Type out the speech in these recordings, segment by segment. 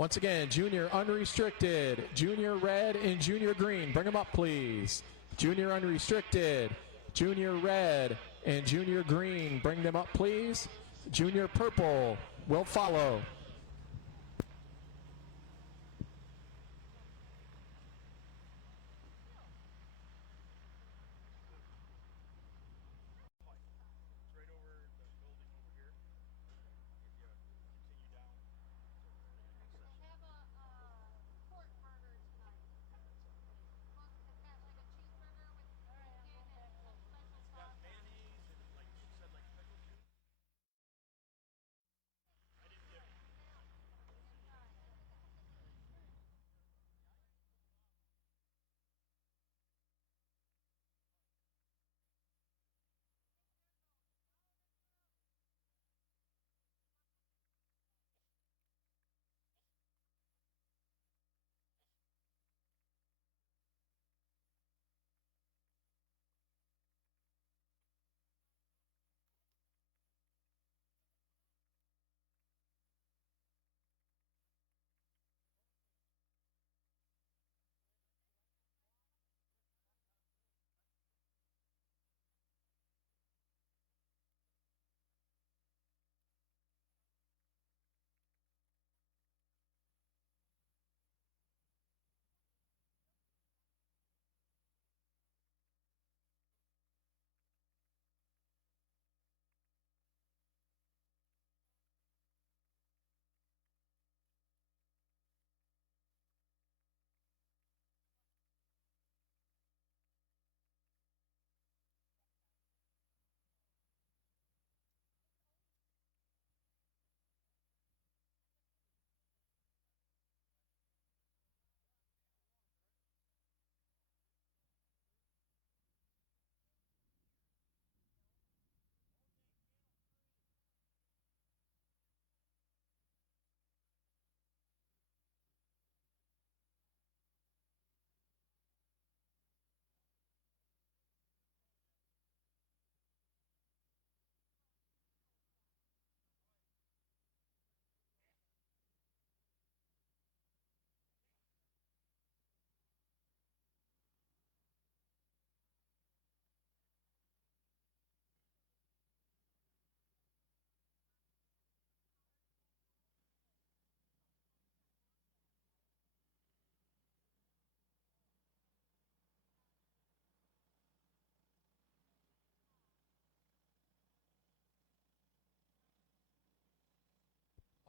Once again, junior unrestricted, junior red and junior green. Bring them up, please. Junior unrestricted, junior red and junior green. Bring them up, please. Junior purple will follow.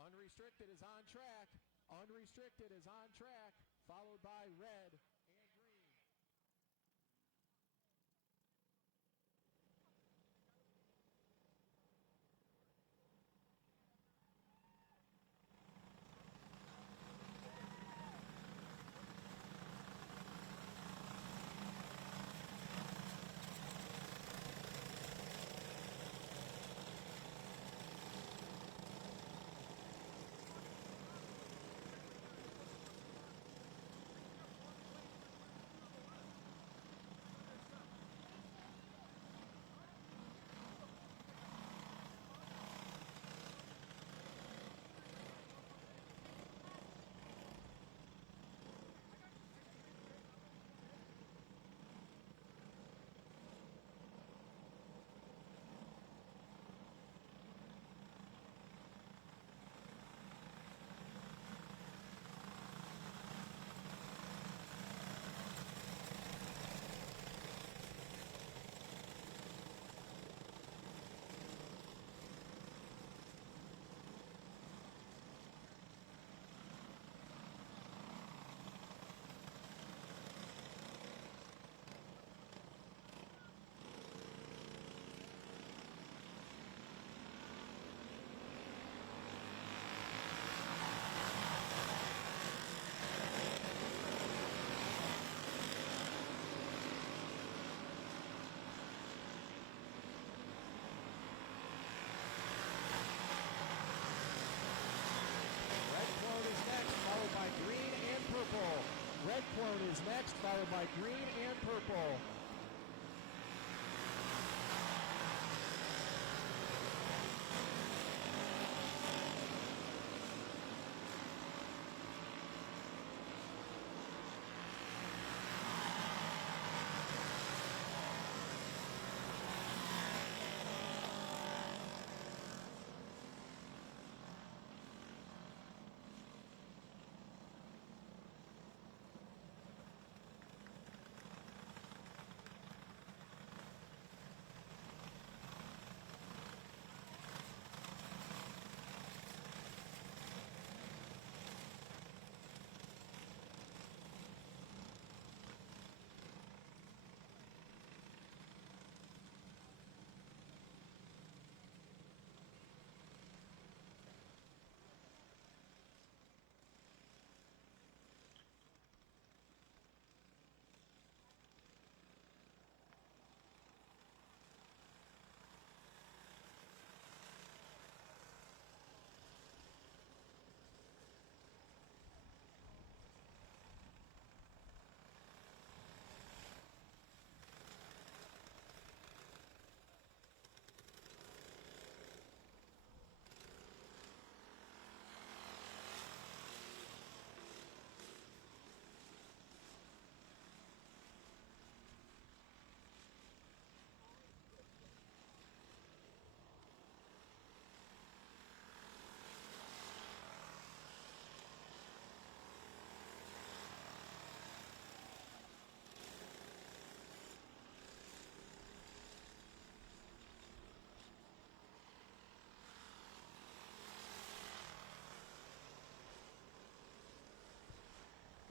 Unrestricted is on track. Unrestricted is on track, followed by red and green. Red clone is next, followed by green and purple.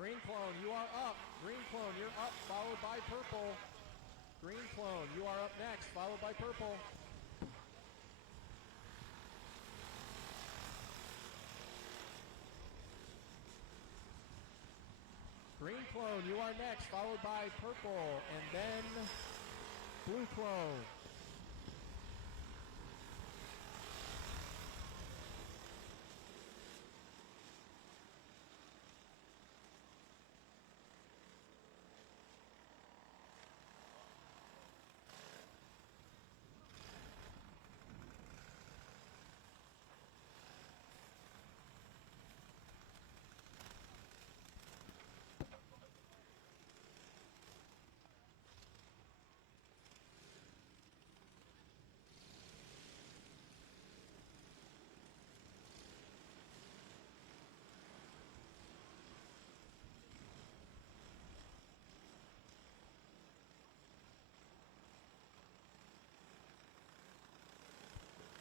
Green clone, you are up. Green clone, you're up, followed by purple. Green clone, you are up next, followed by purple. Green clone, you are next, followed by purple, and then blue clone.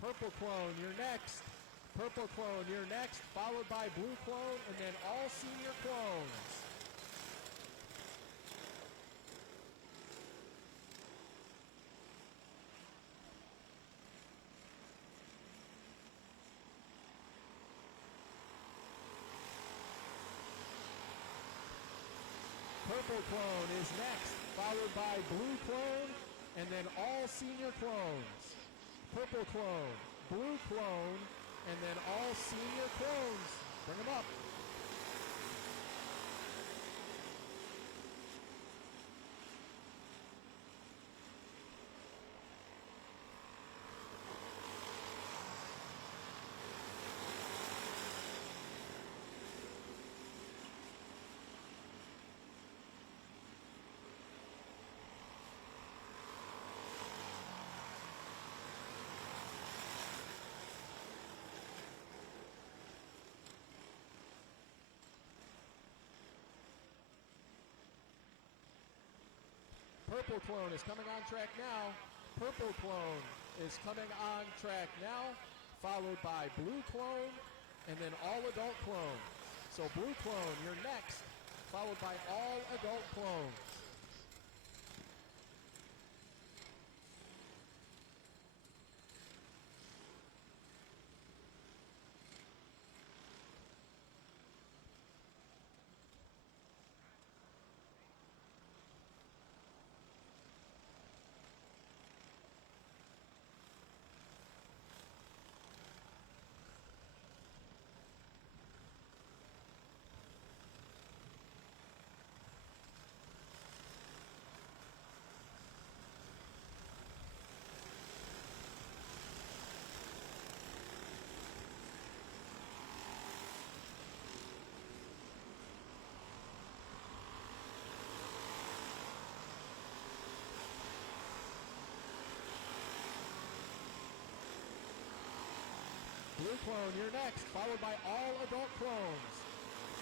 Purple clone, you're next. Purple clone, you're next, followed by blue clone, and then all senior clones. Purple clone is next, followed by blue clone, and then all senior clones. Purple clone, blue clone, and then all senior clones. Bring them up. Purple clone is coming on track now. Purple clone is coming on track now, followed by blue clone, and then all adult clones. So blue clone, you're next, followed by all adult clones. Blue clone, you're next, followed by all adult clones.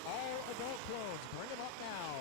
All adult clones, bring them up now.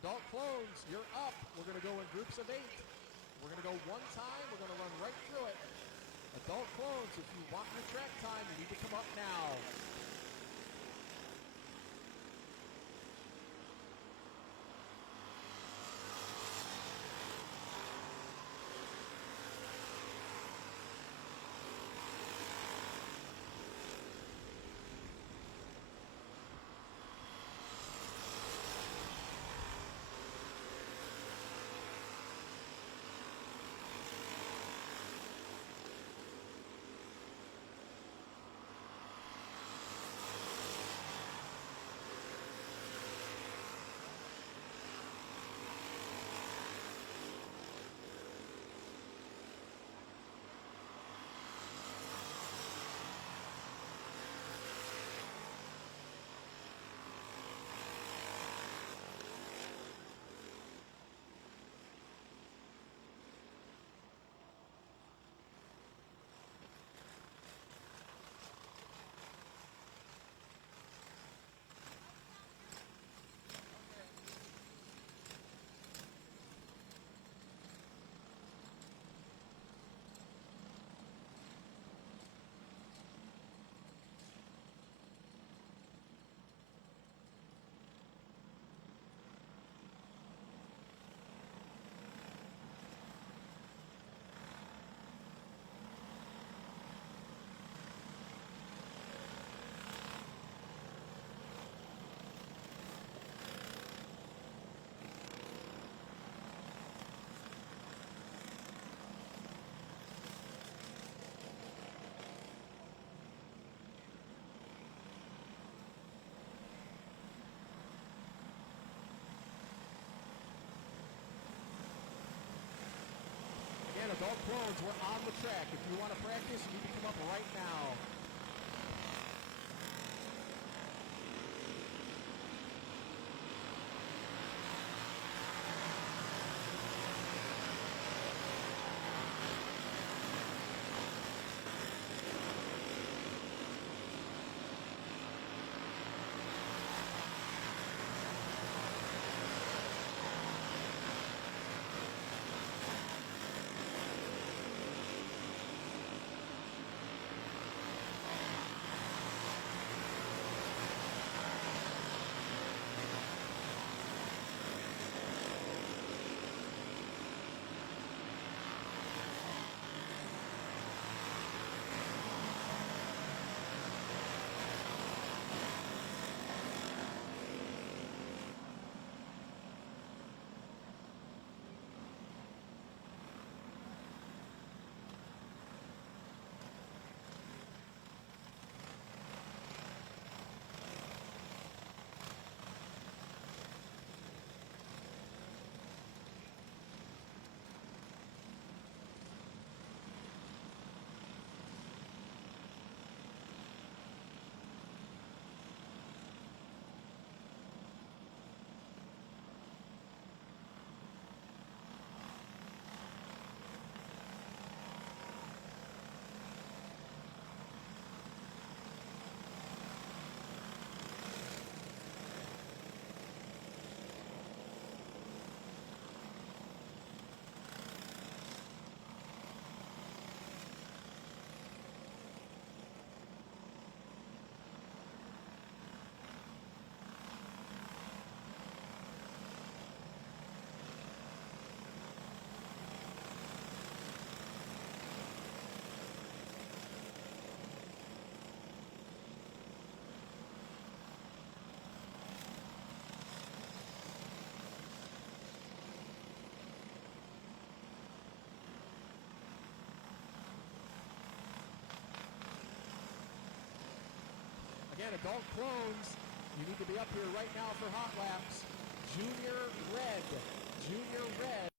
Adult clones, you're up. We're going to go in groups of 8. We're going to go one time. We're going to run right through it. Adult clones, if you want your track time, you need to come up now. adult clones, we're on the track. If you want to practice, you need to come up right now. Again, adult clones, you need to be up here right now for hot laps. Junior Red. Junior Red.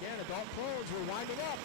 Again, adult clones, we're winding up.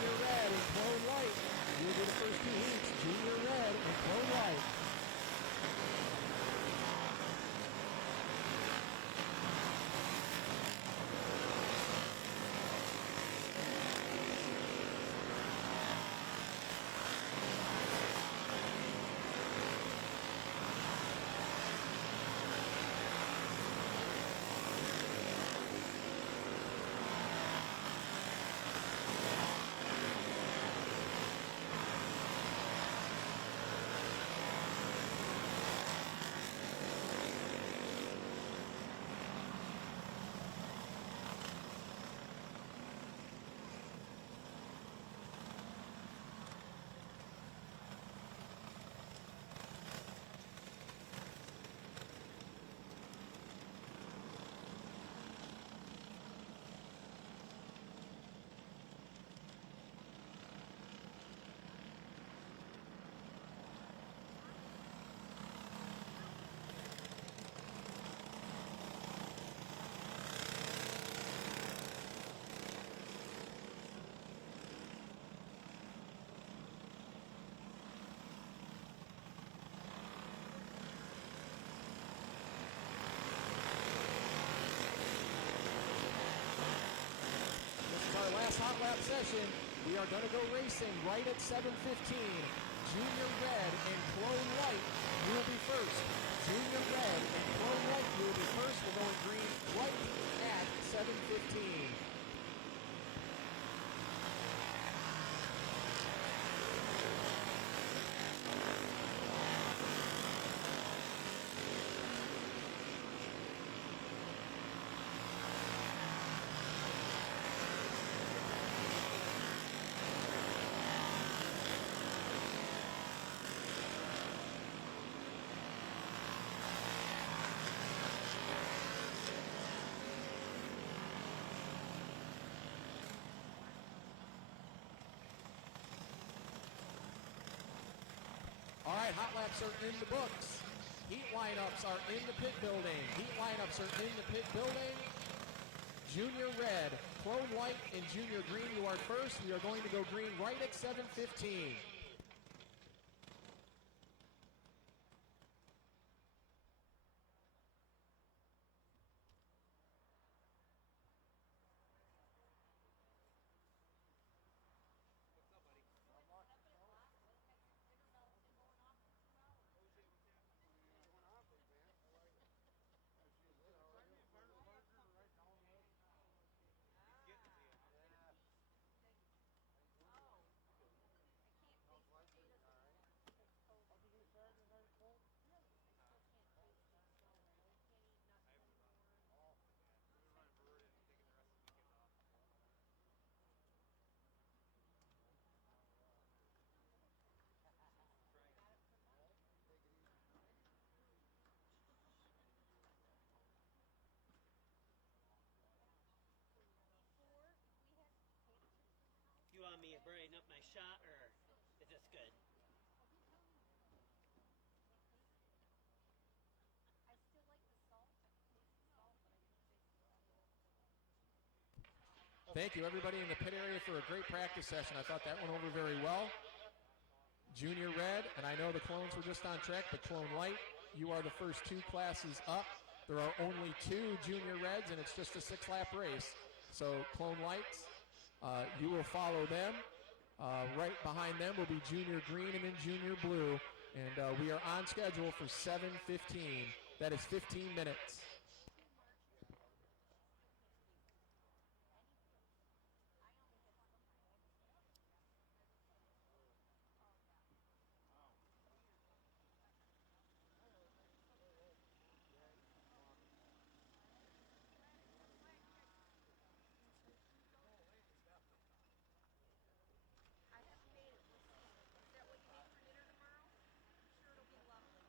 Junior Red and Clone White. You'll be the first two heats. Junior Red and Clone White. Last hot lap session. We are going to go racing right at 7:15. Junior Red and Clone White will be first. Junior Red and Clone White will be first. We're going green right at 7:15. All right, hot laps are in the books. Heat lineups are in the pit building. Heat lineups are in the pit building. Junior Red, Clone White, and Junior Green, you are first. We are going to go green right at 7:15. You want me to brighten up my shot, or is this good? I still like the salt. I can taste the salt, but I can't taste the salt. Thank you, everybody in the pit area, for a great practice session. I thought that went over very well. Junior Red, and I know the Clones were just on track, but Clone White, you are the first two classes up. There are only two Junior Reds, and it's just a 6-lap race. So Clone Whites, you will follow them. Right behind them will be Junior Green and then Junior Blue. And we are on schedule for 7:15. That is 15 minutes. I haven't made it. We'll see. Is that what you make for dinner tomorrow? I'm sure it'll be lovely.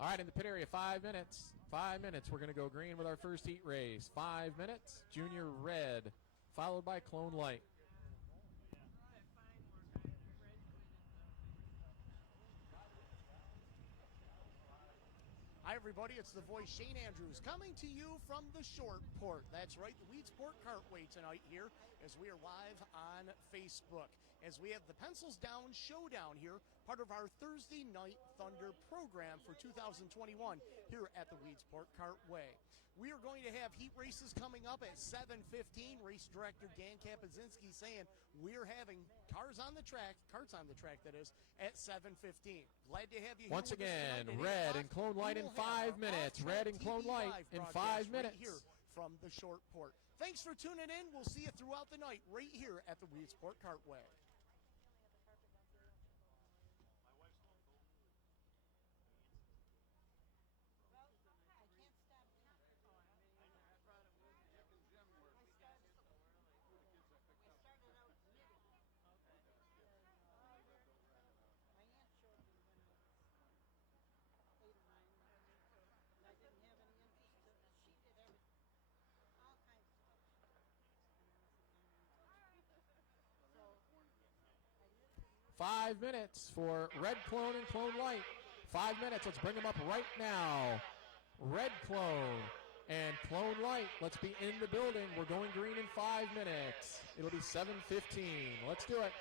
All right, in the pit area, 5 minutes. 5 minutes. We're going to go green with our first heat race. 5 minutes. Junior red, followed by Clone Light. Hi, everybody. It's the voice Shane Andrews coming to you from the Short Port. That's right, the Weedsport Cartway tonight here as we are live on Facebook. As we have the Pencils Down Showdown here, part of our Thursday Night Thunder program for 2021 here at the Weedsport Cartway. We are going to have heat races coming up at 7:15. Race director Dan Kapazinski saying we're having carts on the track, that is, at 7:15. Glad to have you Once here with us again, tonight at 8 red o'clock. and Clone Light We in will have 5 our minutes. Off-Track Red and Clone TV Light live in broadcast 5 right minutes. here from the Short Port. Thanks for tuning in. We'll see you throughout the night right here at the Weedsport Cartway. I didn't have any interest. She did everything, all kinds of stuff. So I literally 5 minutes for Red Clone and Clone Light. 5 minutes. Let's bring them up right now. Red Clone and Clone Light. Let's be in the building. We're going green in 5 minutes. It'll be 7:15. Let's do it.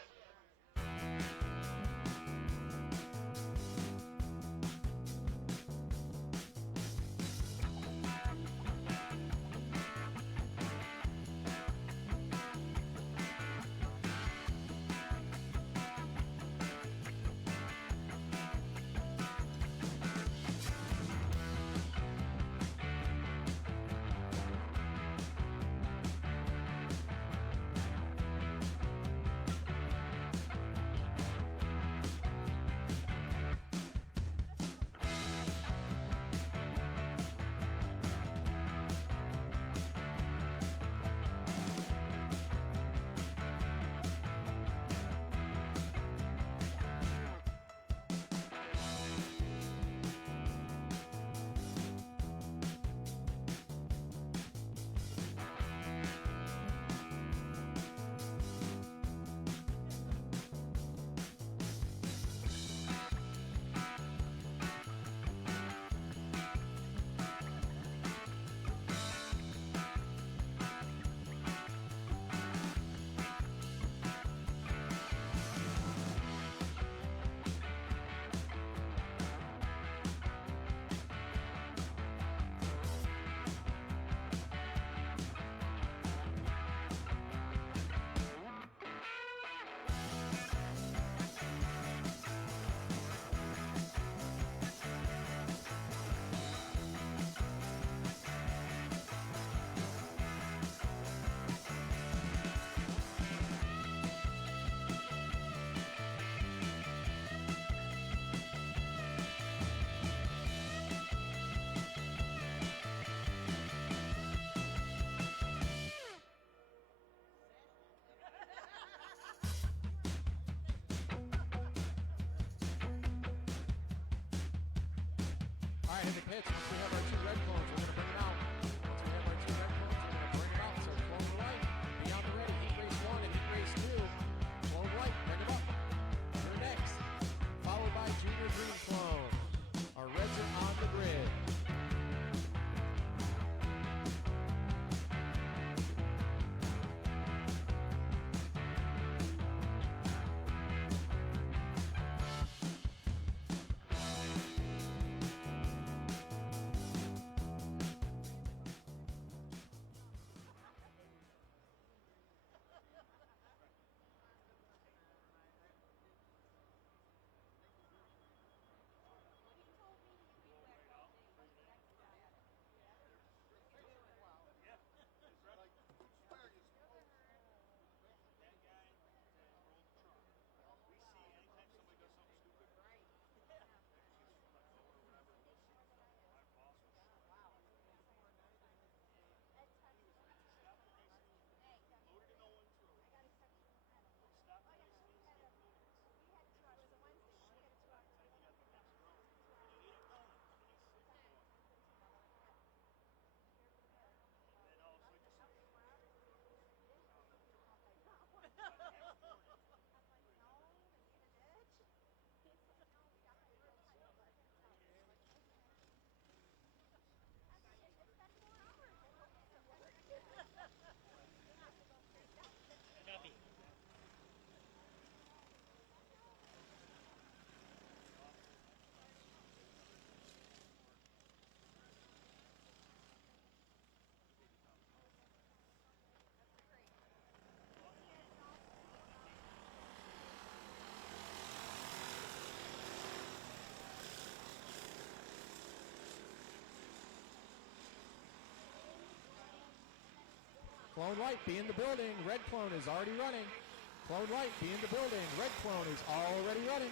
All right, in the pits, once we have our 2 red clones, we're going to bring them out. Once we have our 2 red clones, we're going to bring them out. So Clone Light, be on the ready. Heat race 1 and heat race 2. Clone Light, bring them up. You're next. Followed by Junior Green Clone. Our reds are on the grid. Clone Light, be in the building. Red Clone is already running. Clone Light, be in the building. Red Clone is already running.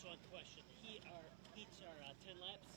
Just one question. Heats are 10 laps.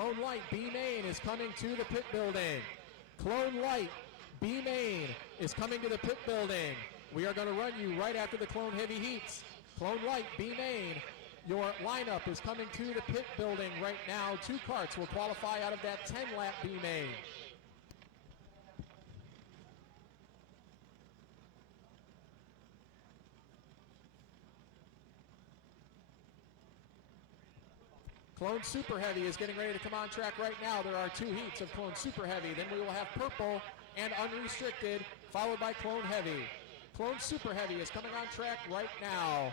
Clone Light B Main is coming to the pit building. Clone Light B Main is coming to the pit building. We are going to run you right after the Clone Heavy heats. Clone Light B Main, your lineup is coming to the pit building right now. 2 carts will qualify out of that 10-lap B Main. Clone Super Heavy is getting ready to come on track right now. There are 2 heats of Clone Super Heavy. Then we will have Purple and Unrestricted, followed by Clone Heavy. Clone Super Heavy is coming on track right now.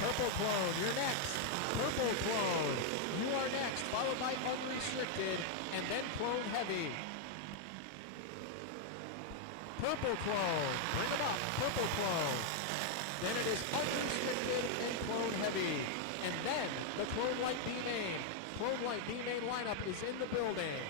Purple Clone, you're next. Purple Clone, you are next, followed by Unrestricted, and then Clone Heavy. Purple Clone, bring them up, Purple Clone. Then it is Unrestricted and Clone Heavy. And then the Clone Light B Main. Clone Light B Main lineup is in the building.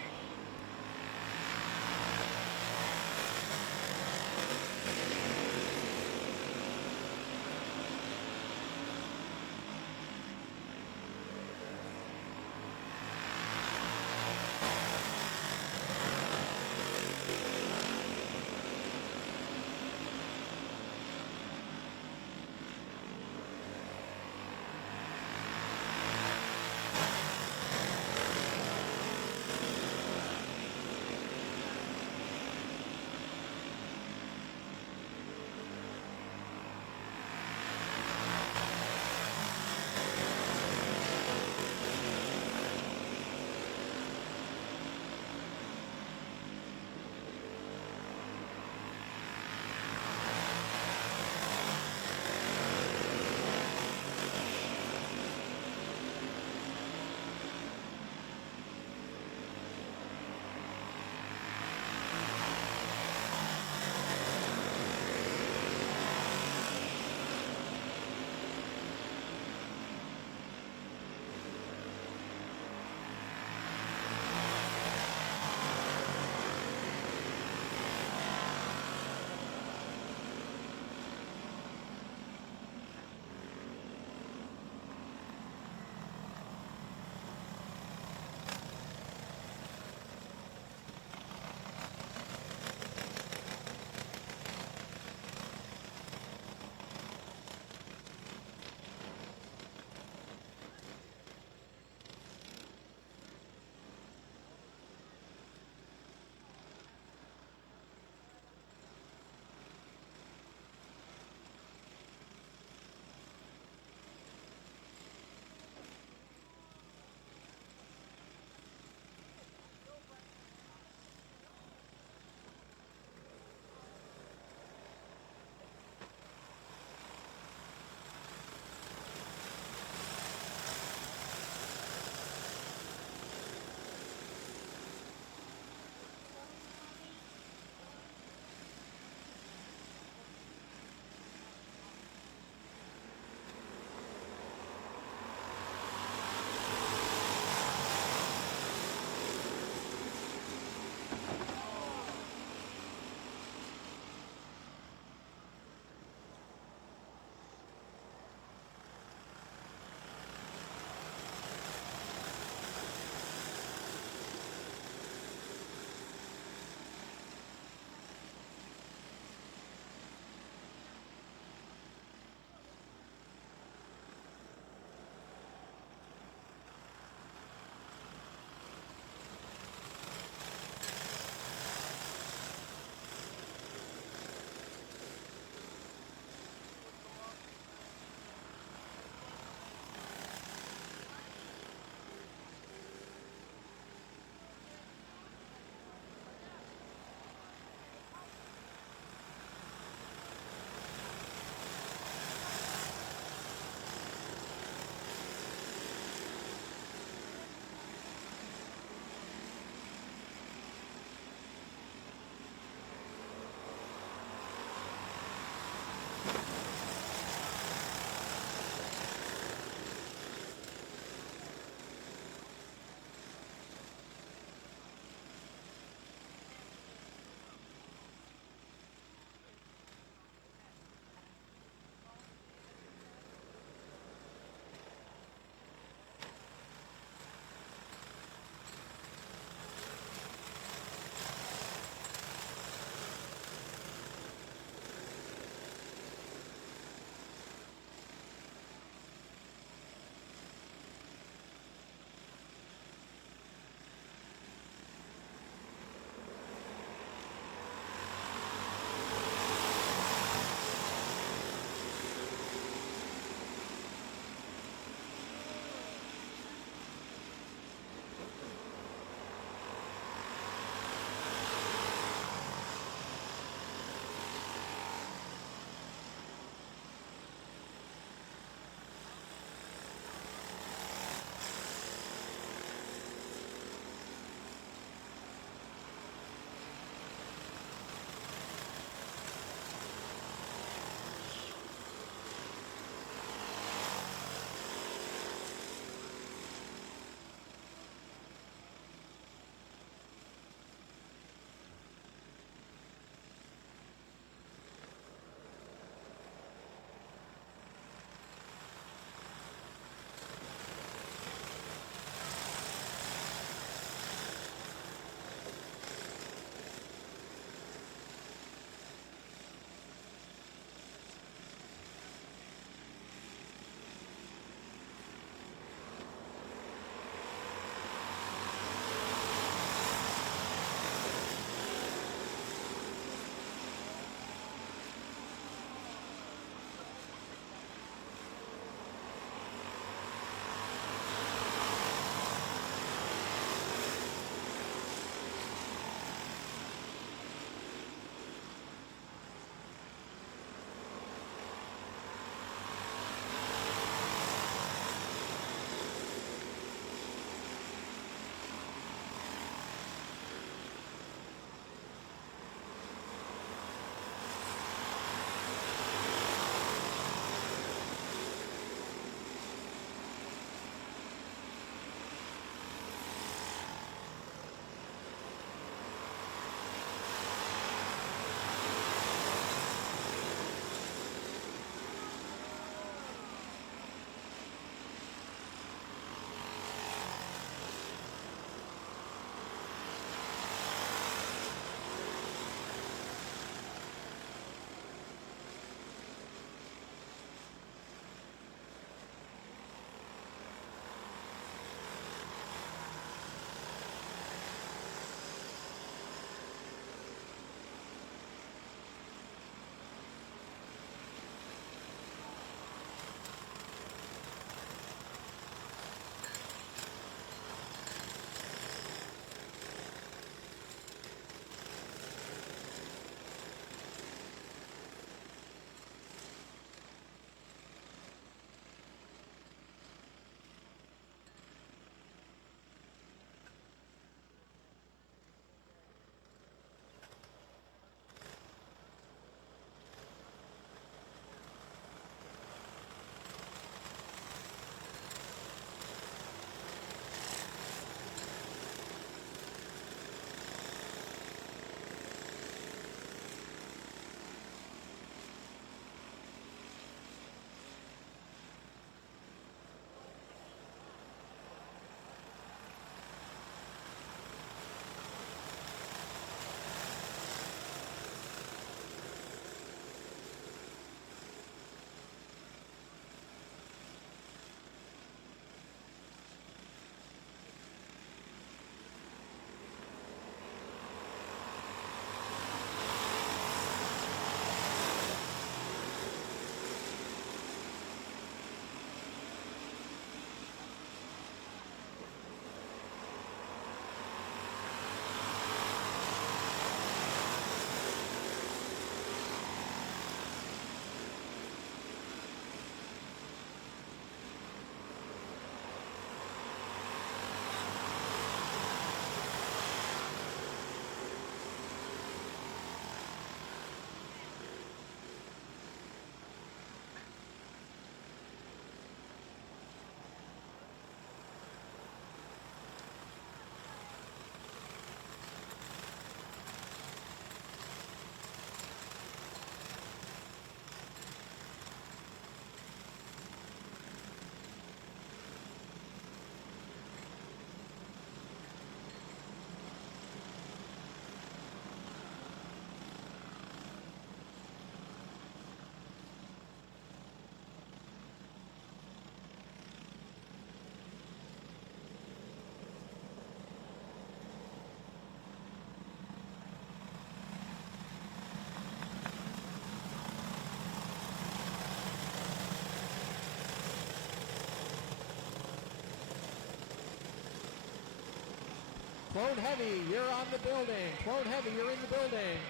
Clone Heavy, you're on the building. Clone Heavy, you're in the building.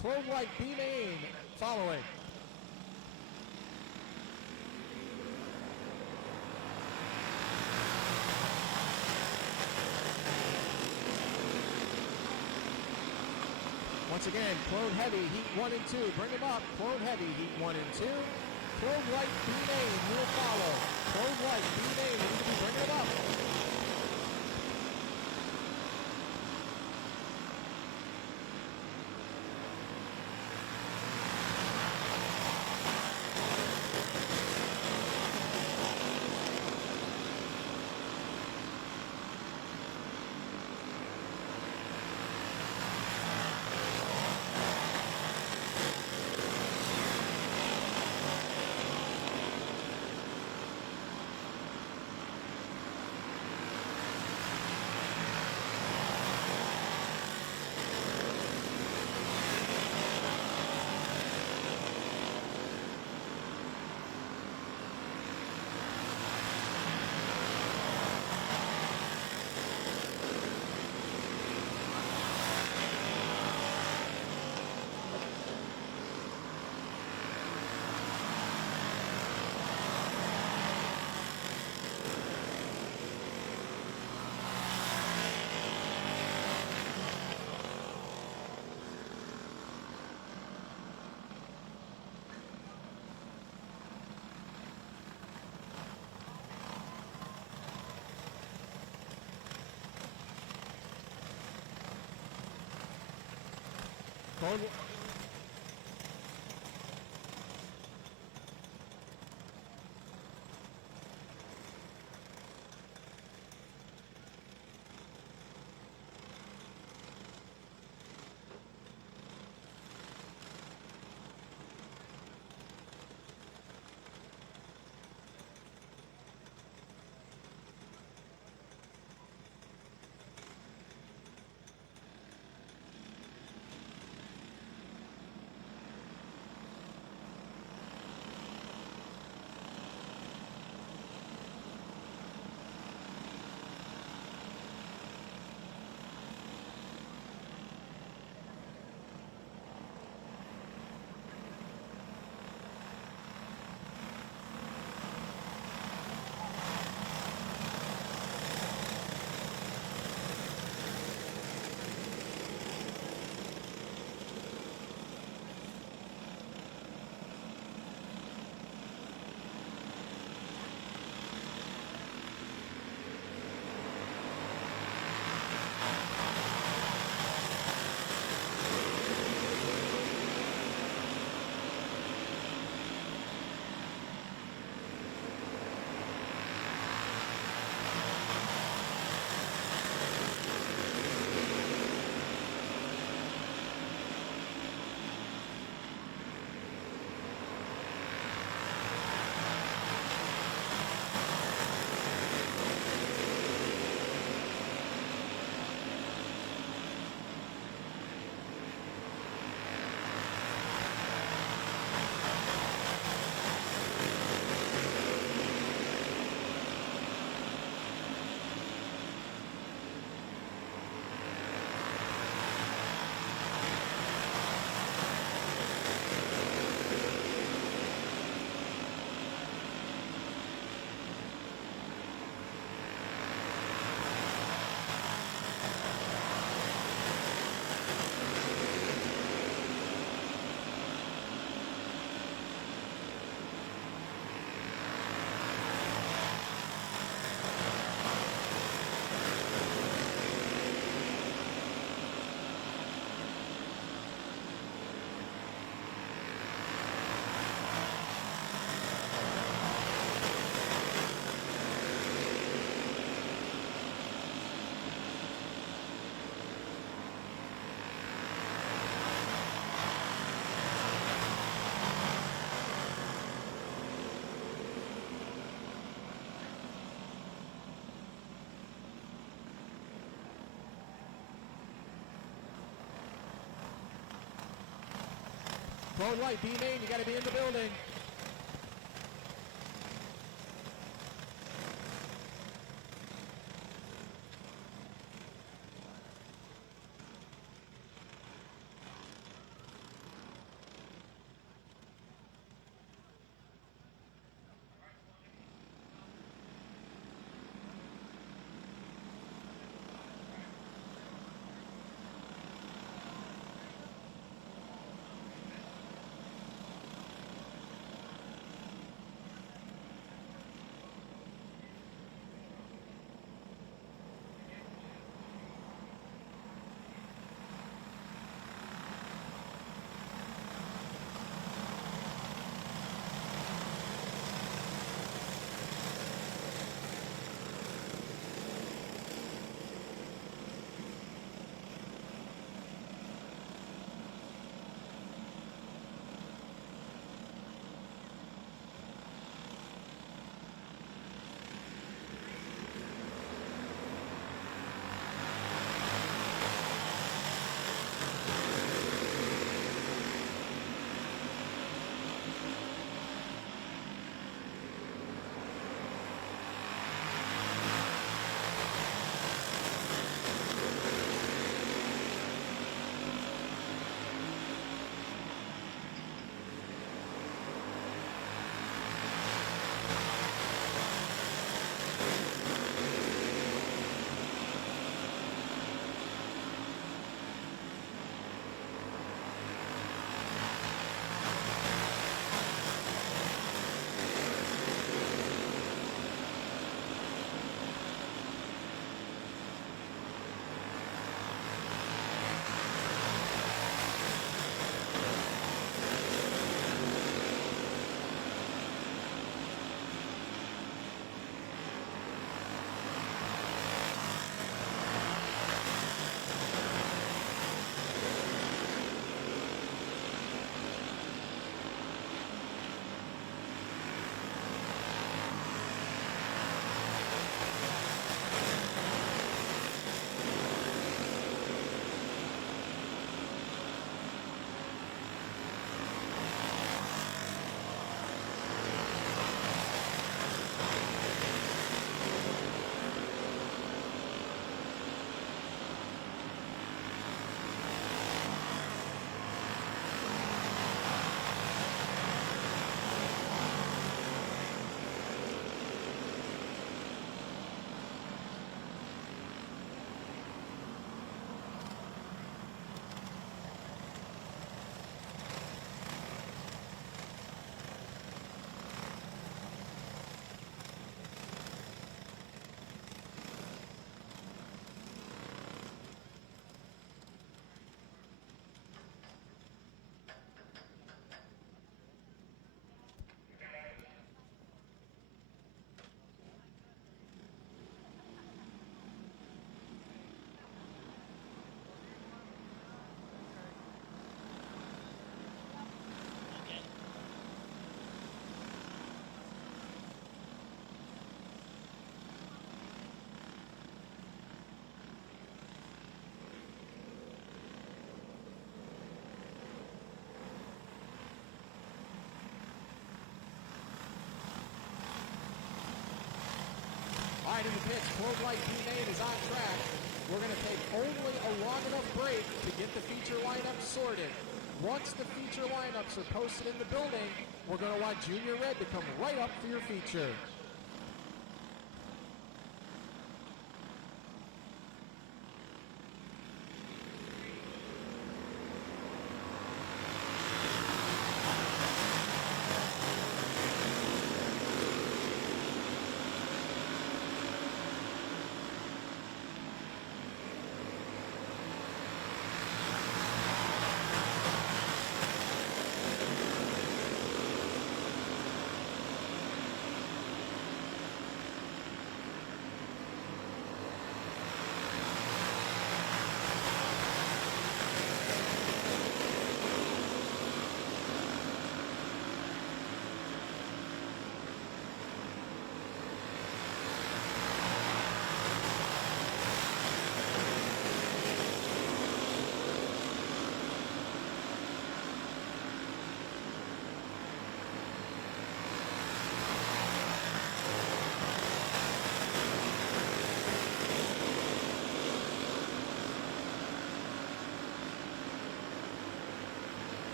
Clone White, B Main, following. Once again, Clone Heavy, Heat 1 and 2. Bring them up. Clone Heavy, Heat 1 and 2. Clone White, B Main, will follow. Clone White, B Main, we need to be bringing them up. Clone, Clone White, B Main, you got to be in the building. Inside in the pits, Globe Light B-Main is on track. We're going to take only a long enough break to get the feature lineup sorted. Once the feature lineups are posted in the building, we're going to want Junior Red to come right up for your feature.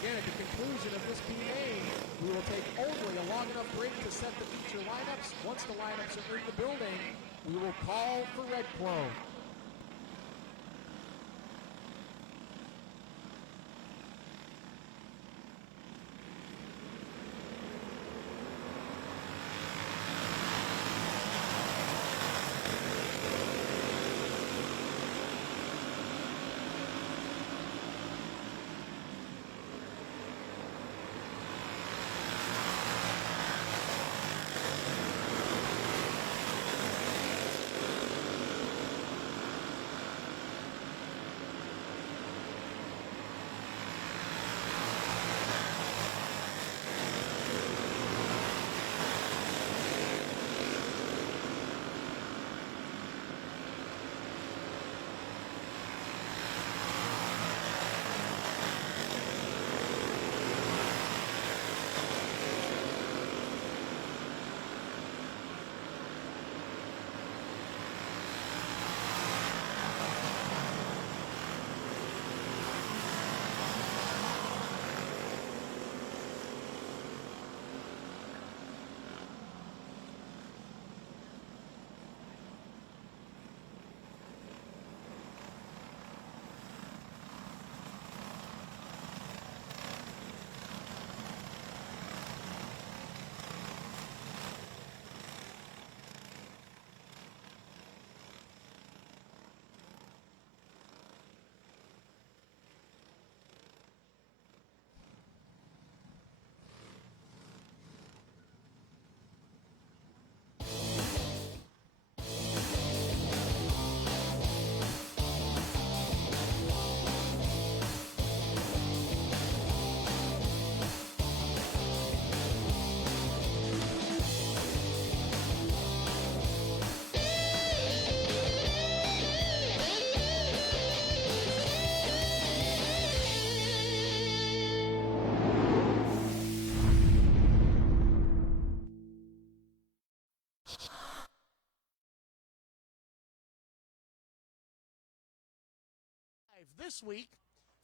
Again, at the conclusion of this P-Main, we will take only a long enough break to set the feature lineups. Once the lineups are in the building, we will call for Red Clone. This week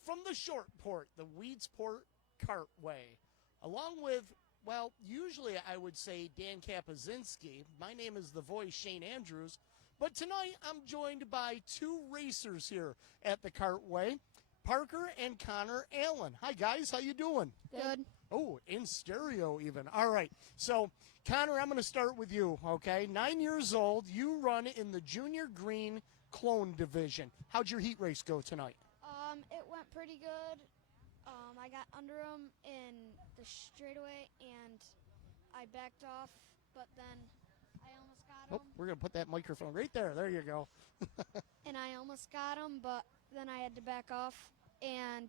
from the short port, the Weedsport Cartway, along with, well, usually I would say Dan Kapazinski. My name is the voice, Shane Andrews, But tonight I'm joined by two racers here at the Cartway, Parker and Connor Allen. Hi guys, how you doing? Good. Oh, in stereo even. All right. So, Connor, I'm going to start with you, okay? 9 years old. You run in the Junior Green Clone Division. How'd your heat race go tonight? It went pretty good. I got under him in the straightaway, and I backed off, but then I almost got Oh, him. we're going to put that microphone right there. There you go. And I almost got him, but then I had to back off, and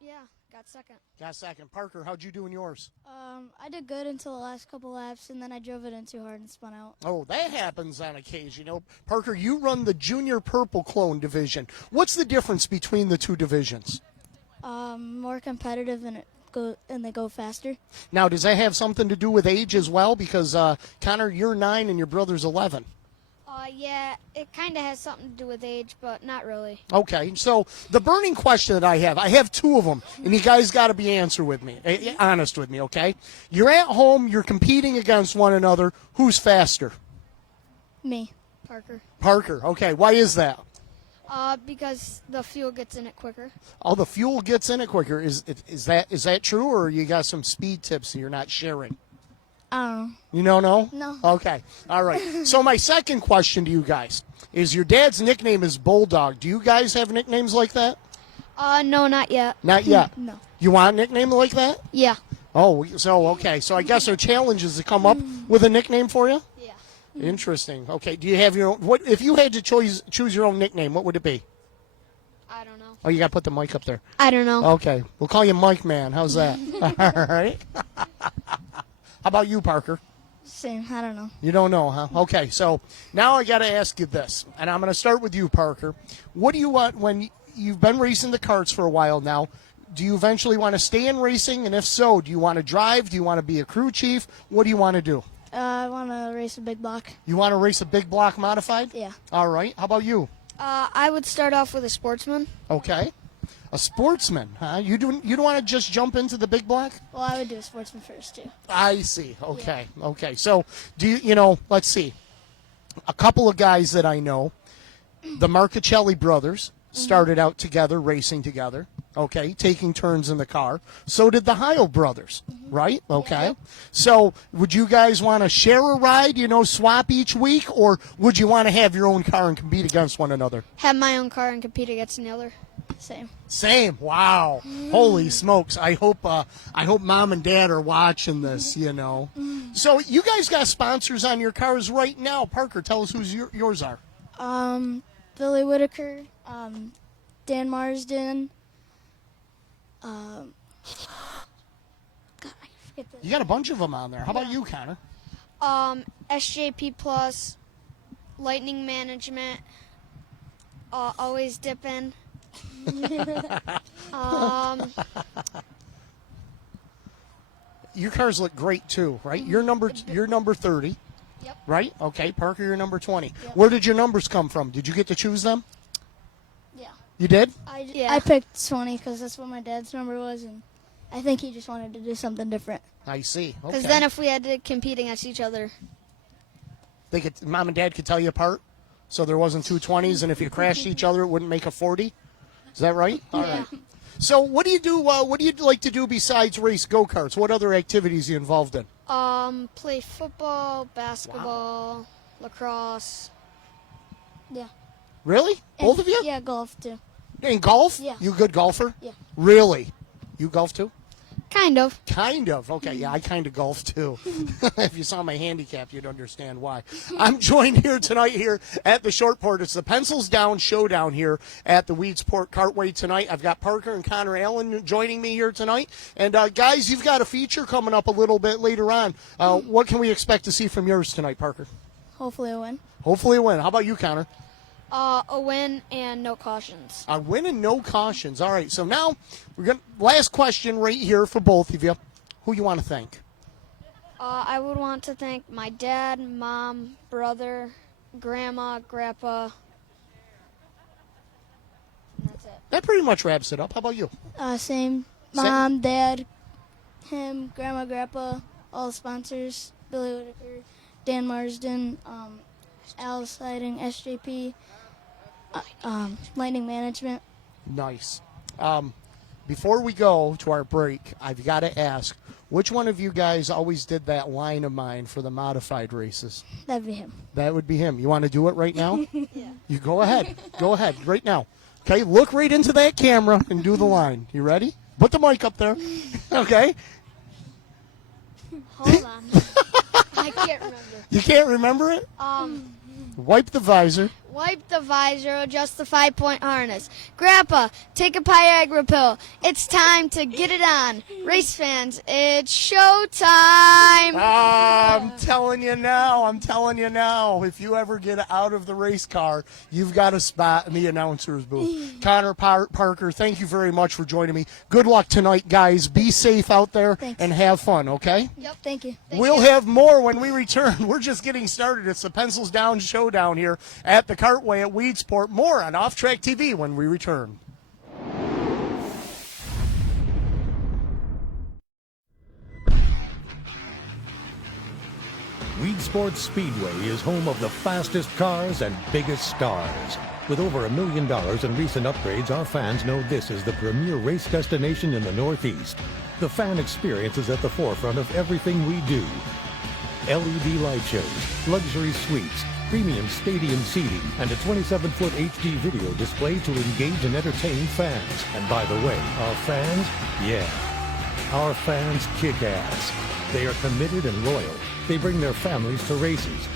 yeah, got second. Got second. Parker, how'd you do in yours? I did good until the last couple laps, and then I drove it in too hard and spun out. Oh, that happens on occasion. You know, Parker, you run the Junior Purple Clone Division. What's the difference between the two divisions? More competitive, and they go faster. Now, does that have something to do with age as well? Because, Connor, you're 9 and your brother's 11. Yeah, it kind of has something to do with age, but not really. Okay, so the burning question that I have two of them, and you guys got to be honest with me, okay? You're at home, you're competing against one another. Who's faster? Me. Parker. Parker. Okay, why is that? Because the fuel gets in it quicker. Oh, the fuel gets in it quicker. Is that true, or you got some speed tips that you're not sharing? I don't know. You don't know? No. Okay. All right. So my second question to you guys is your dad's nickname is Bulldog. Do you guys have nicknames like that? No, not yet. Not yet. No. You want a nickname like that? Yeah. Oh, so okay. So I guess our challenge is to come up with a nickname for you? Yeah. Interesting. Okay. Do you have your own? What if you had to choose your own nickname, what would it be? I don't know. Oh, you got to put the mic up there. I don't know. Okay. We'll call you Mike Man. How's that? All right. How about you, Parker? Same. I don't know. You don't know, huh? Okay, so now I got to ask you this, and I'm going to start with you, Parker. What do you want when you've been racing the karts for a while now? Do you eventually want to stay in racing, and if so, do you want to drive? Do you want to be a crew chief? What do you want to do? I want to race a big block. You want to race a big block modified? Yeah. All right. How about you? I would start off with a sportsman. Okay. A sportsman, huh? You don't want to just jump into the big block? Well, I would do a sportsman first, too. I see. Okay. Okay. So, let's see. A couple of guys that I know, the Marchicelli brothers started out together, racing together, okay, taking turns in the car. So did the Heil brothers, right? Okay. Yeah. So would you guys want to share a ride, swap each week, or would you want to have your own car and compete against one another? Have my own car and compete against another. Same. Same. Wow. Holy smokes. I hope mom and dad are watching this, So you guys got sponsors on your cars right now. Parker, tell us who's yours are. Billy Whitaker, Dan Marsden. God, I forget the. You got a bunch of them on there. How about you, Connor? SJP Plus, Lightning Management, Always Dippin'. Your cars look great too, right? You're number 30. Yep. Right? Okay, Parker, you're number 20. Yep. Where did your numbers come from? Did you get to choose them? Yeah. You did? Yeah. I picked 20 because that's what my dad's number was, and I think he just wanted to do something different. I see. Okay. Because then if we had to compete against each other. Mom and dad could tell you apart, so there wasn't two 20s, and if you crashed each other, it wouldn't make a 40. Is that right? All right. So what do you do? What do you like to do besides race go-karts? What other activities are you involved in? Play football, basketball, lacrosse. Yeah. Really? Both of you? Yeah, golf, too. In golf? Yeah. You a good golfer? Yeah. Really? You golf too? Kind of. Kind of. Okay, yeah, I kind of golf too. If you saw my handicap, you'd understand why. I'm joined here tonight here at the Shortport. It's the Pencils Down Showdown here at the Weedsport Cartway tonight. I've got Parker and Connor Allen joining me here tonight. And, guys, you've got a feature coming up a little bit later on. What can we expect to see from yours tonight, Parker? Hopefully a win. Hopefully a win. How about you, Connor? A win and no cautions. A win and no cautions. All right, so now we're going to last question right here for both of you. Who you want to thank? I would want to thank my dad, mom, brother, grandma, grandpa. And that's it. That pretty much wraps it up. How about you? Same. Mom, Dad, him, Grandma, Grandpa, all the sponsors, Billy Whitaker, Dan Marsden, Al Siding, SJP, Lightning Management. Nice. Before we go to our break, I've got to ask, which one of you guys always did that line of mine for the modified races? That'd be him. That would be him. You want to do it right now? Yeah. You go ahead. Go ahead right now. Okay, look right into that camera and do the line. You ready? Put the mic up there. Okay. Hold on. I can't remember. You can't remember it? Wipe the visor. Wipe the visor, adjust the 5-point harness. Grandpa, take a Viagra pill. It's time to get it on. Race fans, it's showtime. I'm telling you now. If you ever get out of the race car, you've got a spot in the announcer's booth. Connor Parker, thank you very much for joining me. Good luck tonight, guys. Be safe out there and have fun, okay? Yep, thank you. We'll have more when we return. We're just getting started. It's the Pencils Down Showdown here at the Cartway at Weedsport. More on Off Track TV when we return. Weedsport Speedway is home of the fastest cars and biggest stars. With over $1 million in recent upgrades, our fans know this is the premier race destination in the Northeast. The fan experience is at the forefront of everything we do. LED light shows, luxury suites, premium stadium seating, and a 27-foot HD video display to engage and entertain fans. And by the way, our fans, our fans kick ass. They are committed and loyal. They bring their families to races.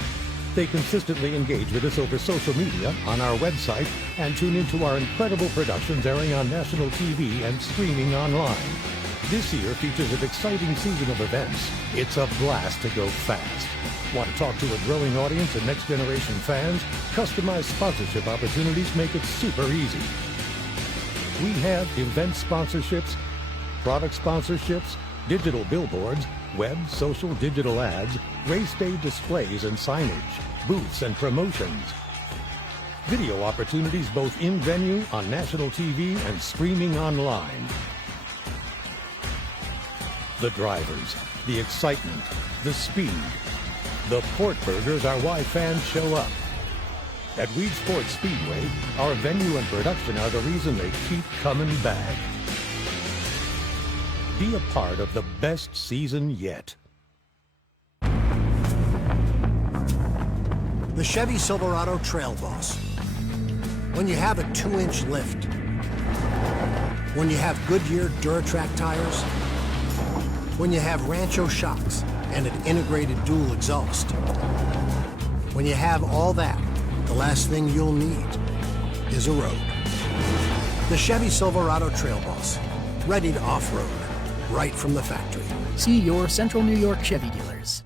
They consistently engage with us over social media, on our website, and tune into our incredible productions airing on national TV and streaming online. This year features an exciting season of events. It's a blast to go fast. Want to talk to a growing audience and next-generation fans? Customized sponsorship opportunities make it super easy. We have event sponsorships, product sponsorships, digital billboards, web, social, digital ads, race day displays and signage, booths and promotions. Video opportunities both in-venue, on national TV, and streaming online. The drivers, the excitement, the speed. The Port Burgers are why fans show up. At Weedsport Speedway, our venue and production are the reason they keep coming back. Be a part of the best season yet. The Chevy Silverado Trail Boss. When you have a 2-inch lift, when you have Goodyear Duratrack tires, when you have Rancho shocks and an integrated dual exhaust. When you have all that, the last thing you'll need is a road. The Chevy Silverado Trail Boss, ready to off-road, right from the factory. See your Central New York Chevy dealers.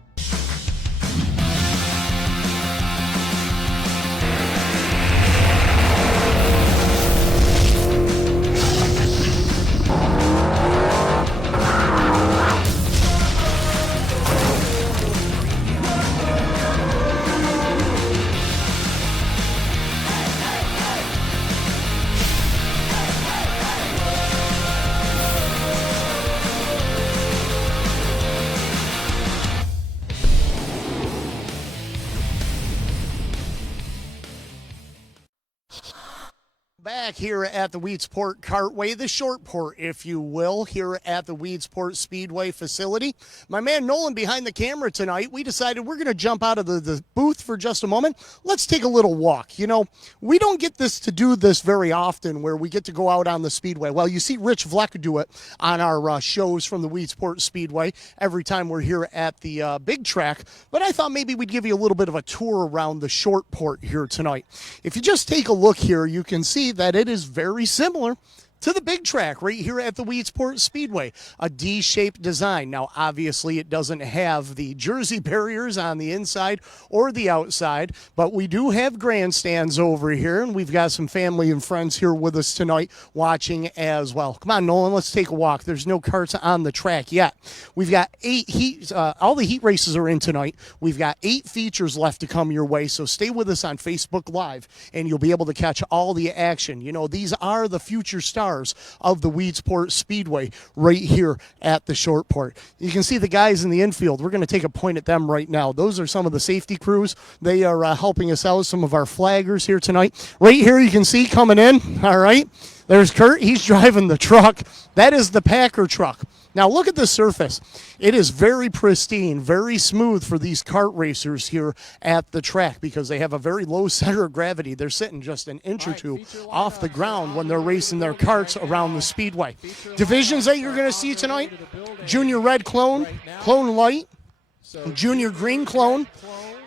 Back here at the Weedsport Cartway, the short port, if you will, here at the Weedsport Speedway facility. My man Nolan behind the camera tonight, we decided we're going to jump out of the booth for just a moment. Let's take a little walk. You know, we don't get to do this very often where we get to go out on the Speedway. Well, you see Rich Vleck do it on our shows from the Weedsport Speedway every time we're here at the big track. But I thought maybe we'd give you a little bit of a tour around the short port here tonight. If you just take a look here, you can see that it is very similar to the big track right here at the Weedsport Speedway, a D-shaped design. Now, obviously, it doesn't have the jersey barriers on the inside or the outside, but we do have grandstands over here, and we've got some family and friends here with us tonight watching as well. Come on, Nolan, let's take a walk. There's no carts on the track yet. We've got 8 heat, all the heat races are in tonight. We've got 8 features left to come your way, so stay with us on Facebook Live, and you'll be able to catch all the action. You know, these are the future stars stars of the Weedsport Speedway right here at the short port. You can see the guys in the infield. We're going to take a point at them right now. Those are some of the safety crews. They are helping us out, some of our flaggers here tonight. Right here you can see coming in, all right, there's Kurt. He's driving the truck. That is the Packer truck. Now look at the surface. It is very pristine, very smooth for these kart racers here at the track because they have a very low center of gravity. They're sitting just an inch or two off the ground when they're racing their karts around the speedway. Divisions that you're going to see tonight: Junior Red Clone, Clone Light, Junior Green Clone,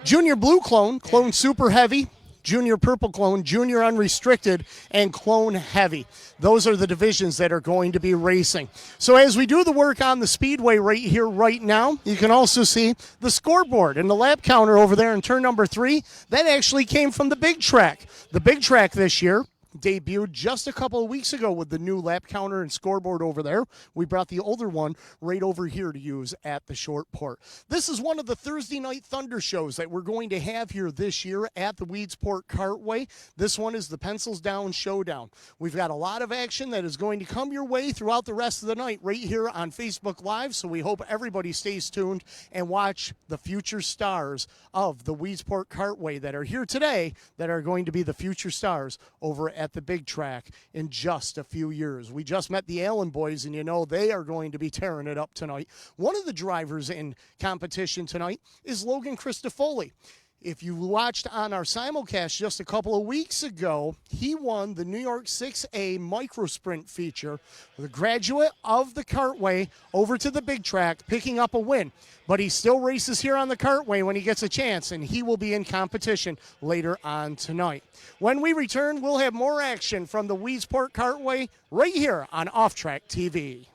Junior Blue Clone, Clone Super Heavy, Junior Purple Clone, Junior Unrestricted, and Clone Heavy. Those are the divisions that are going to be racing. So as we do the work on the speedway right here, right now, you can also see the scoreboard and the lap counter over there in turn number 3. That actually came from the big track. The big track this year debuted just a couple of weeks ago with the new lap counter and scoreboard over there. We brought the older one right over here to use at the short port. This is one of the Thursday Night Thunder shows that we're going to have here this year at the Weedsport Kartway. This one is the Pencils Down Showdown. We've got a lot of action that is going to come your way throughout the rest of the night right here on Facebook Live, so we hope everybody stays tuned and watch the future stars of the Weedsport Kartway that are here today that are going to be the future stars over at the big track in just a few years. We just met the Allen boys, and you know they are going to be tearing it up tonight. One of the drivers in competition tonight is Logan Christofoli. If you watched on our simulcast just a couple of weeks ago, he won the New York 6A Micro Sprint feature, the graduate of the Kartway over to the big track, picking up a win. But he still races here on the Kartway when he gets a chance, and he will be in competition later on tonight. When we return, we'll have more action from the Weedsport Kartway right here on Off Track TV.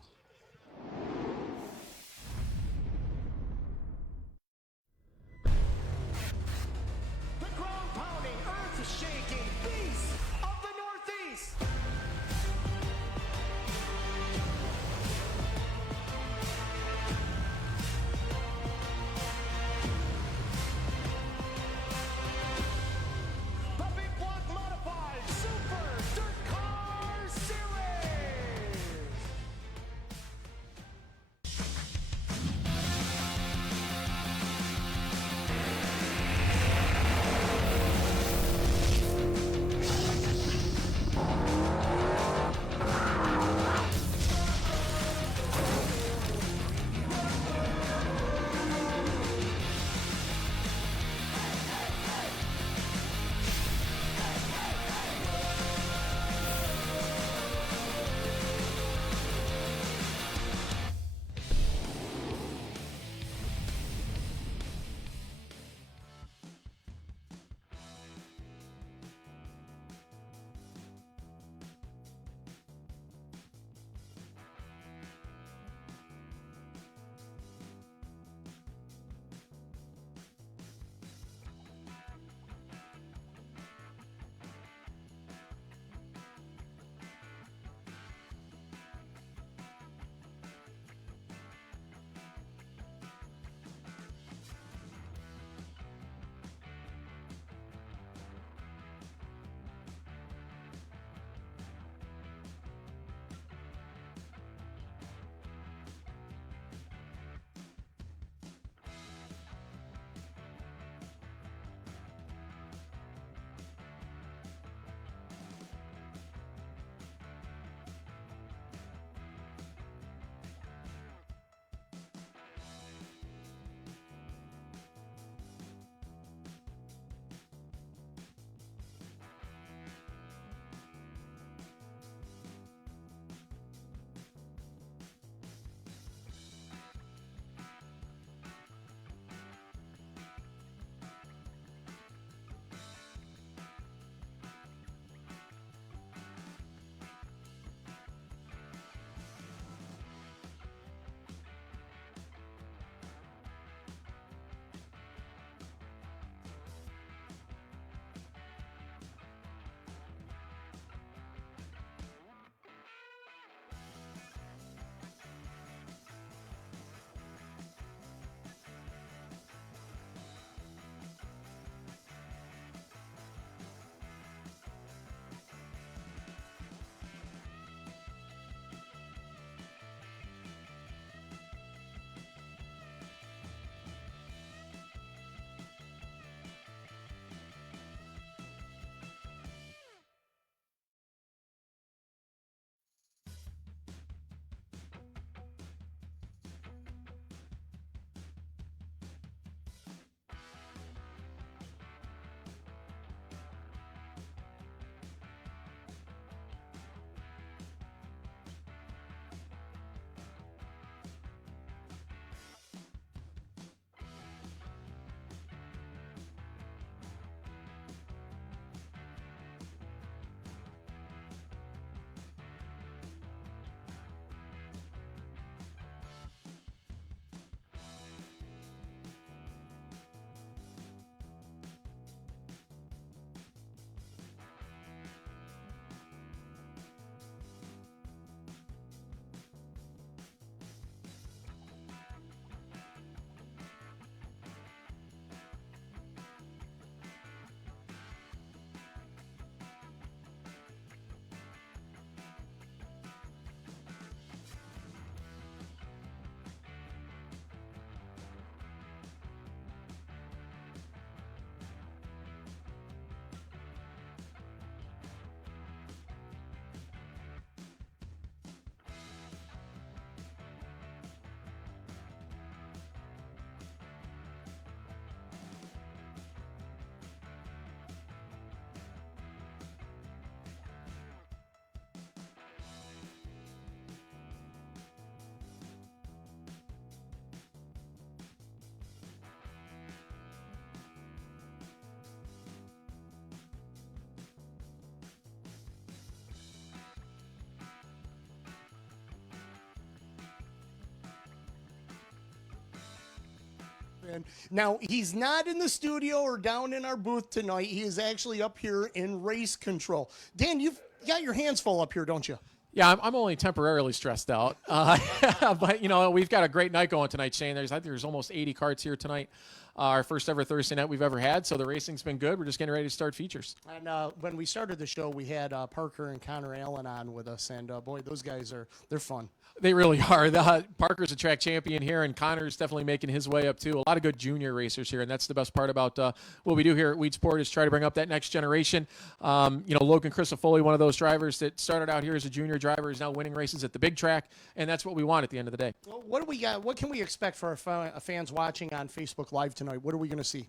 And now, he's not in the studio or down in our booth tonight. He is actually up here in race control. Dan, you've got your hands full up here, don't you? Yeah, I'm only temporarily stressed out. But, we've got a great night going tonight, Shane. I think there's almost 80 carts here tonight. Our first ever Thursday night we've ever had, so the racing's been good. We're just getting ready to start features. And when we started the show, we had Parker and Connor Allen on with us, and boy, those guys they're fun. They really are. Parker's a track champion here, and Connor's definitely making his way up, too. A lot of good junior racers here, and that's the best part about what we do here at Weed Sport is try to bring up that next generation. Logan Crisafulli, one of those drivers that started out here as a junior driver, is now winning races at the big track, and that's what we want at the end of the day. Well, what do we got? What can we expect for our fans watching on Facebook Live tonight? What are we going to see?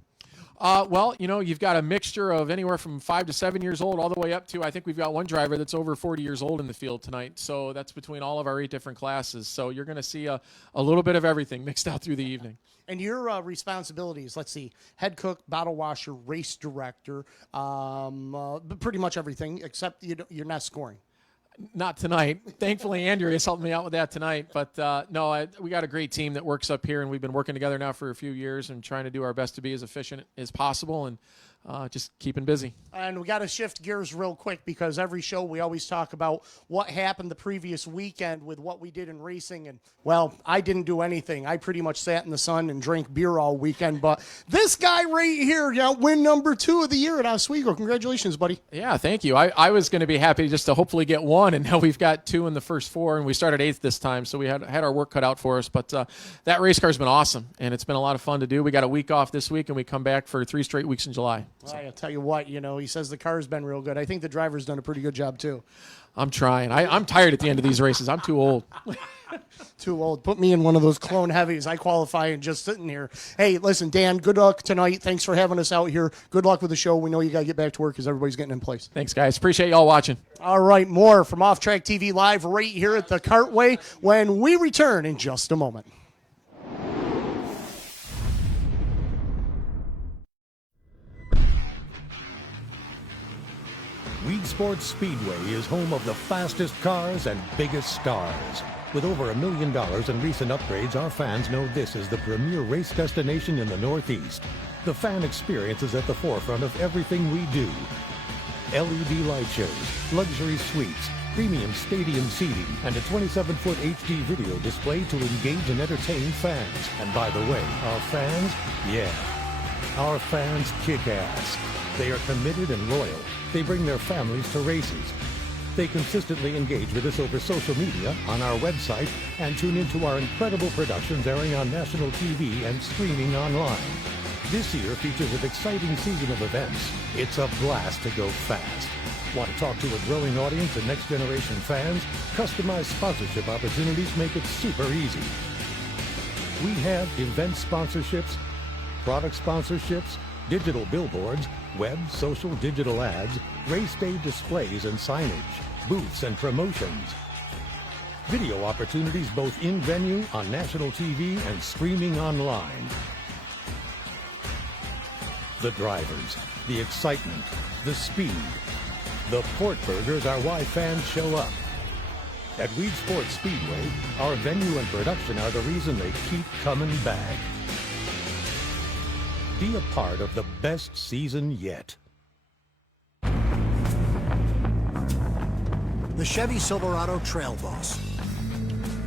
You've got a mixture of anywhere from 5 to 7 years old all the way up to, I think we've got one driver that's over 40 years old in the field tonight. So that's between all of our 8 different classes. So you're going to see a little bit of everything mixed out through the evening. And your responsibilities, let's see, head cook, bottle washer, race director, pretty much everything except you're not scoring. Not tonight. Thankfully, Andrew has helped me out with that tonight. But, we got a great team that works up here, and we've been working together now for a few years and trying to do our best to be as efficient as possible and just keeping busy. And we got to shift gears real quick because every show we always talk about what happened the previous weekend with what we did in racing. And, well, I didn't do anything. I pretty much sat in the sun and drank beer all weekend. But this guy right here, win number 2 of the year at Oswego. Congratulations, buddy. Yeah, thank you. I was going to be happy just to hopefully get 1, and now we've got 2 in the first 4, and we started 8th this time. So we had our work cut out for us. But that race car's been awesome, and it's been a lot of fun to do. We got a week off this week, and we come back for 3 straight weeks in July. So. I'll tell you what, he says the car's been real good. I think the driver's done a pretty good job, too. I'm trying. I'm tired at the end of these races. I'm too old. Too old. Put me in one of those clone heavies. I qualify and just sitting here. Hey, listen, Dan, good luck tonight. Thanks for having us out here. Good luck with the show. We know you got to get back to work because everybody's getting in place. Thanks, guys. Appreciate y'all watching. All right, more from Off Track TV Live right here at the Cartway when we return in just a moment. Weed Sports Speedway is home of the fastest cars and biggest stars. With over $1 million in recent upgrades, our fans know this is the premier race destination in the Northeast. The fan experience is at the forefront of everything we do. LED light shows, luxury suites, premium stadium seating, and a 27-foot HD video display to engage and entertain fans. And by the way, our fans, our fans kick ass. They are committed and loyal. They bring their families to races. They consistently engage with us over social media, on our website, and tune into our incredible productions airing on national TV and streaming online. This year features an exciting season of events. It's a blast to go fast. Want to talk to a growing audience and next-generation fans? Customized sponsorship opportunities make it super easy. We have event sponsorships, product sponsorships, digital billboards, web, social, digital ads, race day displays and signage, booths and promotions. Video opportunities both in-venue, on national TV, and streaming online. The drivers, the excitement, the speed. The Port Burgers are why fans show up. At Weed Sports Speedway, our venue and production are the reason they keep coming back. Be a part of the best season yet. The Chevy Silverado Trail Boss.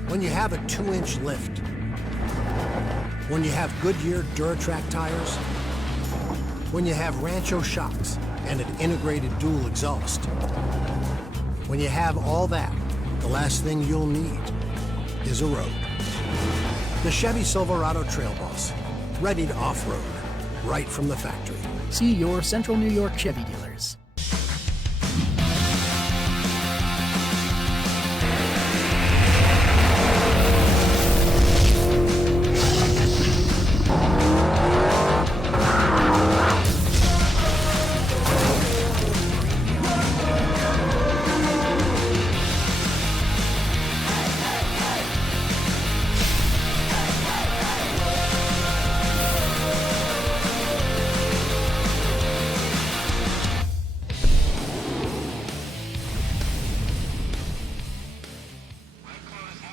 When you have a 2-inch lift, when you have Goodyear Duratrack tires, when you have Rancho shocks and an integrated dual exhaust, when you have all that, the last thing you'll need is a road. The Chevy Silverado Trail Boss, ready to off-road, right from the factory. See your Central New York Chevy dealers.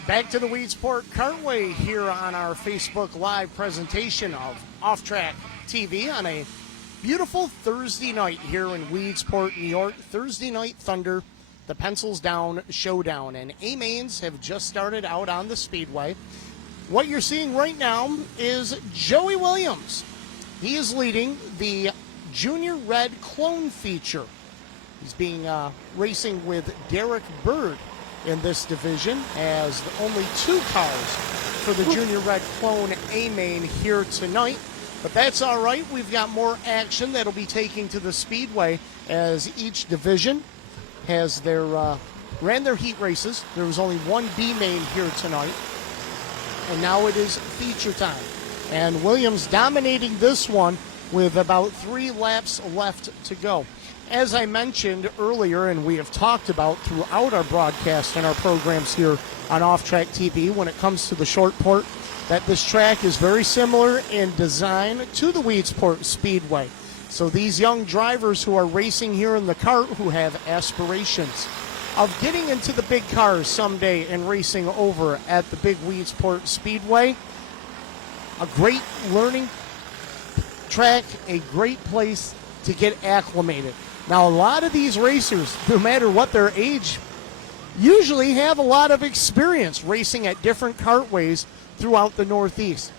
Back to the Weed Sport Cartway here on our Facebook Live presentation of Off Track TV on a beautiful Thursday night here in Weedsport, New York. Thursday Night Thunder, the Pencils Down Showdown. And A-Mains have just started out on the Speedway. What you're seeing right now is Joey Williams. He is leading the Junior Red Clone feature. He's being racing with Derek Bird in this division as only 2 cars for the Junior Red Clone A-Main here tonight. But that's all right. We've got more action that'll be taking to the Speedway as each division has ran their heat races. There was only one B-Main here tonight. And now it is feature time. And Williams dominating this one with about 3 laps left to go. As I mentioned earlier, and we have talked about throughout our broadcast and our programs here on Off Track TV, when it comes to the short port, that this track is very similar in design to the Weedsport Speedway. So these young drivers who are racing here in the kart, who have aspirations of getting into the big cars someday and racing over at the big Weedsport Speedway, a great learning track, a great place to get acclimated. Now, a lot of these racers, no matter what their age, usually have a lot of experience racing at different kartways throughout the Northeast.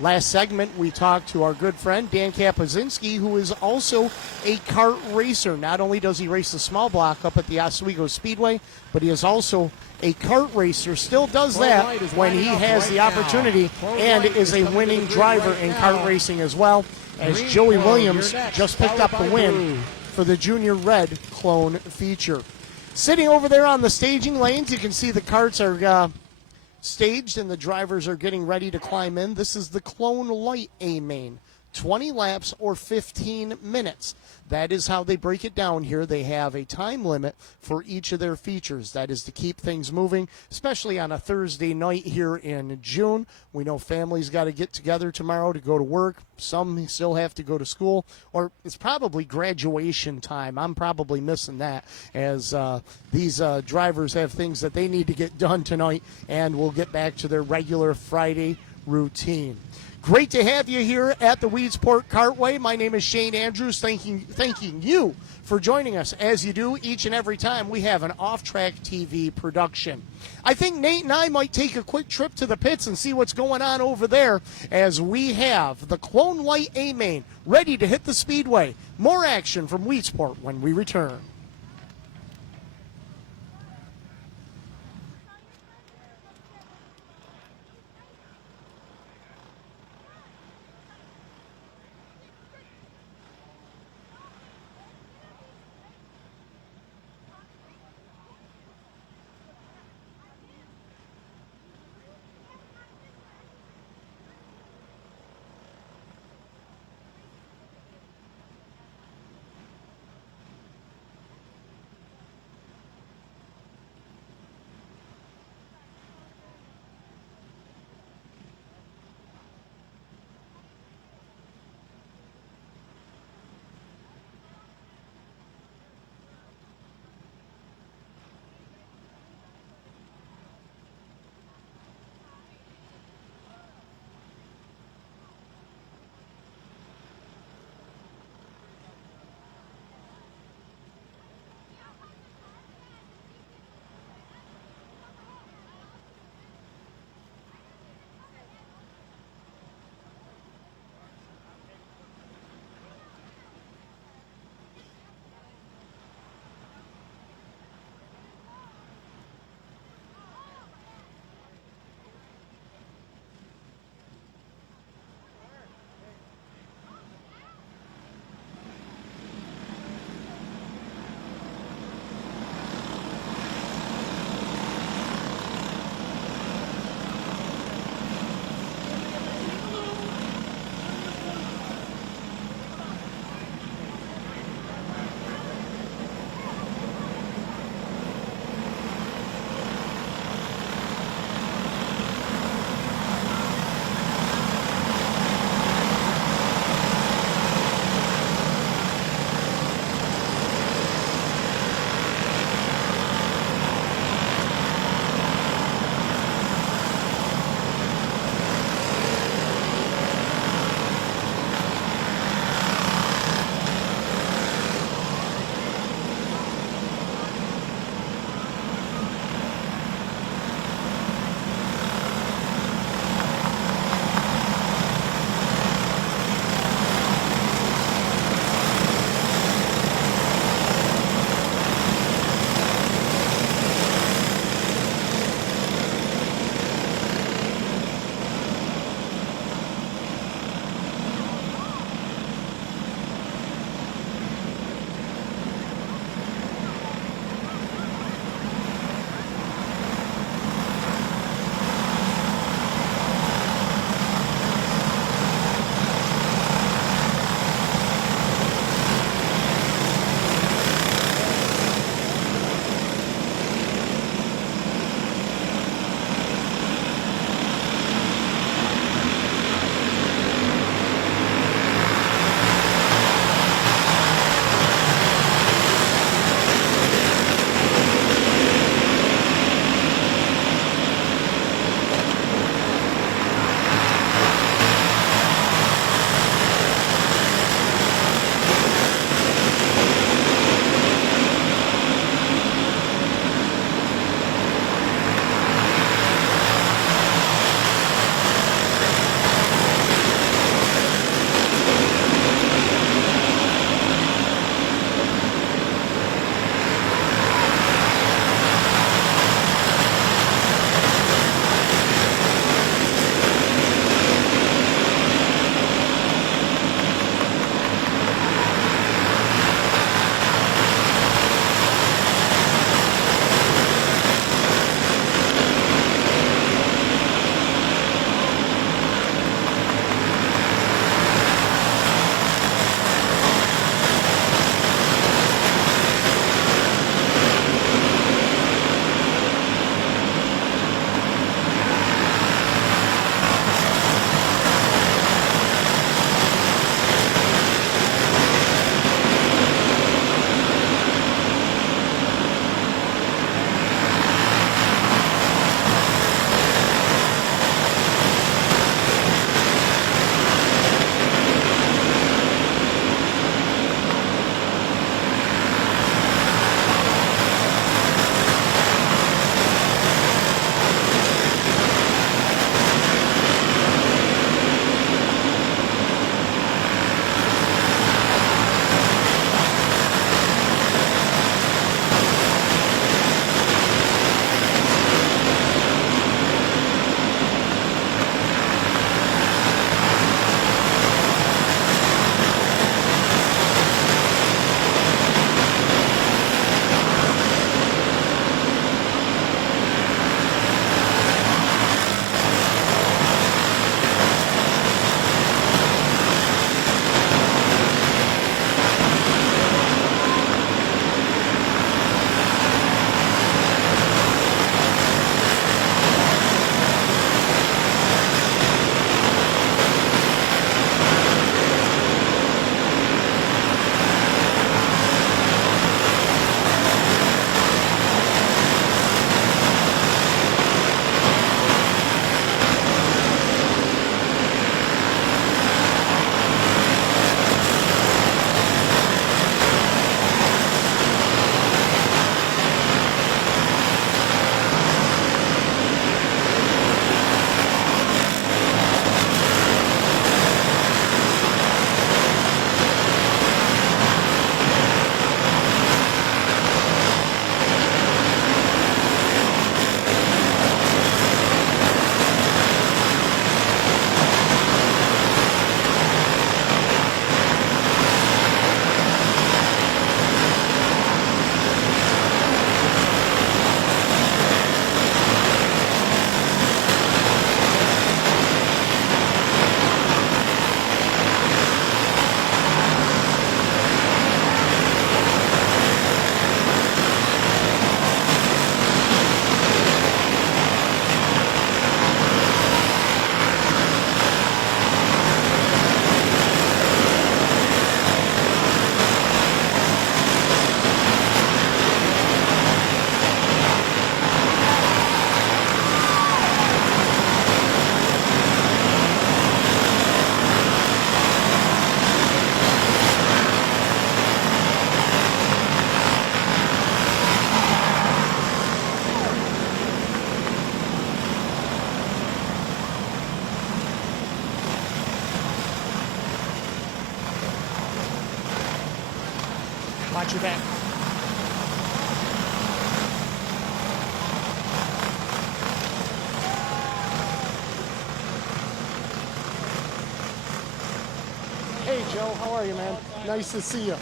Last segment, we talked to our good friend Dan Kapuzinski, who is also a kart racer. Not only does he race the small block up at the Oswego Speedway, but he is also a kart racer, still does that when he has the opportunity, and is a winning driver in kart racing as well, as Joey Williams just picked up the win for the Junior Red Clone feature. Sitting over there on the staging lanes, you can see the karts are staged and the drivers are getting ready to climb in. This is the Clone Light A-Main. 20 laps or 15 minutes. That is how they break it down here. They have a time limit for each of their features. That is to keep things moving, especially on a Thursday night here in June. We know families got to get together tomorrow to go to work. Some still have to go to school, or it's probably graduation time. I'm probably missing that, as these drivers have things that they need to get done tonight, and we'll get back to their regular Friday routine. Great to have you here at the Weedsport Kartway. My name is Shane Andrews, thanking you for joining us, as you do each and every time we have an Off Track TV production. I think Nate and I might take a quick trip to the pits and see what's going on over there, as we have the Clone Light A-Main ready to hit the speedway. More action from Weedsport when we return. Watch your back. Hey, Joe. How are you, man? Nice to see you.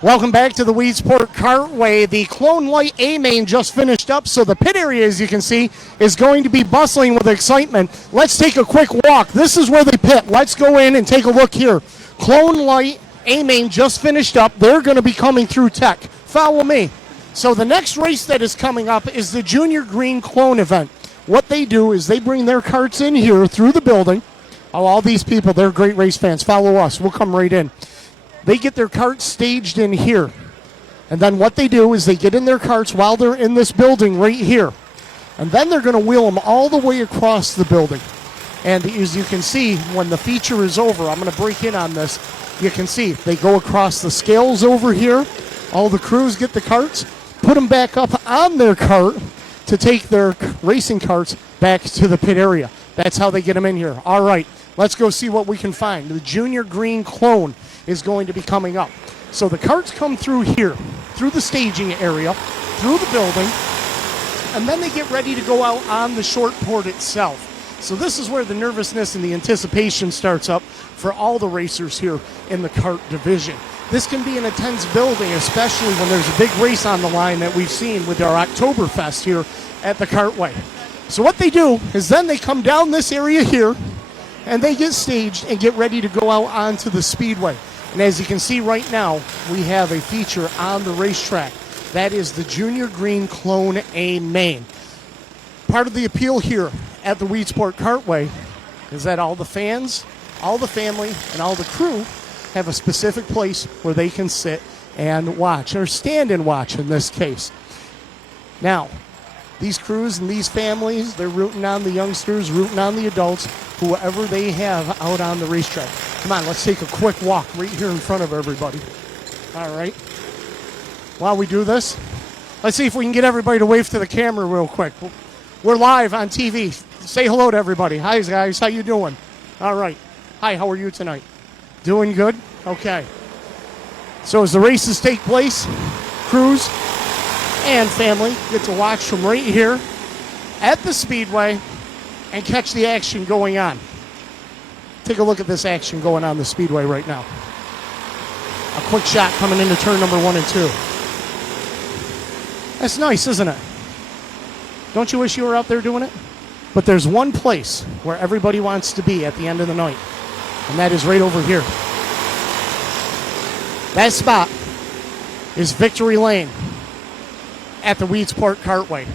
Welcome back to the Weedsport Cartway. The Clone Light A main just finished up, so the pit area, as you can see, is going to be bustling with excitement. Let's take a quick walk. This is where they pit. Let's go in and take a look here. Clone Light A main just finished up. They're going to be coming through Tech. Follow me. So the next race that is coming up is the Junior Green Clone event. What they do is they bring their carts in here through the building. Oh, all these people, they're great race fans. Follow us. We'll come right in. They get their carts staged in here. And then what they do is they get in their carts while they're in this building right here. And then they're going to wheel them all the way across the building. And as you can see, when the feature is over, I'm going to break in on this. You can see they go across the scales over here. All the crews get the carts, put them back up on their cart to take their racing carts back to the pit area. That's how they get them in here. All right, let's go see what we can find. The Junior Green Clone is going to be coming up. So the carts come through here, through the staging area, through the building, and then they get ready to go out on the short port itself. So this is where the nervousness and the anticipation starts up for all the racers here in the kart division. This can be an intense building, especially when there's a big race on the line that we've seen with our Oktoberfest here at the Cartway. So what they do is then they come down this area here, and they get staged and get ready to go out onto the speedway. And as you can see right now, we have a feature on the racetrack. That is the Junior Green Clone A main. Part of the appeal here at the Weedsport Cartway is that all the fans, all the family, and all the crew have a specific place where they can sit and watch, or stand and watch in this case. Now, these crews and these families, they're rooting on the youngsters, rooting on the adults, whoever they have out on the racetrack. Come on, let's take a quick walk right here in front of everybody. All right. While we do this, let's see if we can get everybody to wave to the camera real quick. We're live on TV. Say hello to everybody. Hi, guys. How you doing? All right. Hi, how are you tonight? Doing good? Okay. So as the races take place, crews and family get to watch from right here at the speedway and catch the action going on. Take a look at this action going on the speedway right now. A quick shot coming into turn number 1 and 2. That's nice, isn't it? Don't you wish you were out there doing it? But there's one place where everybody wants to be at the end of the night, and that is right over here. That spot is Victory Lane at the Weedsport Cartway.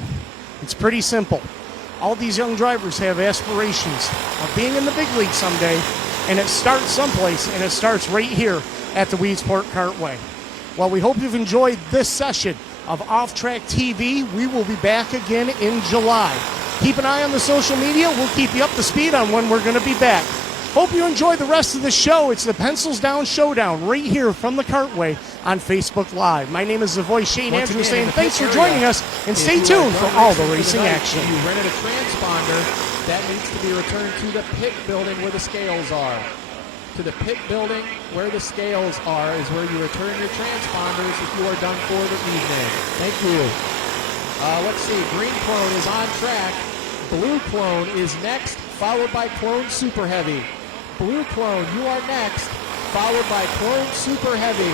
It's pretty simple. All these young drivers have aspirations of being in the big league someday, and it starts someplace, and it starts right here at the Weedsport Cartway. Well, we hope you've enjoyed this session of Off Track TV. We will be back again in July. Keep an eye on the social media. We'll keep you up to speed on when we're going to be back. Hope you enjoy the rest of the show. It's the Pencils Down Showdown right here from the Cartway on Facebook Live. My name is the voice Shane Andrews saying thanks for joining us, and stay tuned for all the racing action. If you rented a transponder, that needs to be returned to the pit building where the scales are. To the pit building where the scales are is where you return your transponders if you are done for the evening. Thank you. Let's see. Green Clone is on track. Blue Clone is next, followed by Clone Super Heavy. Blue Clone, you are next, followed by Clone Super Heavy.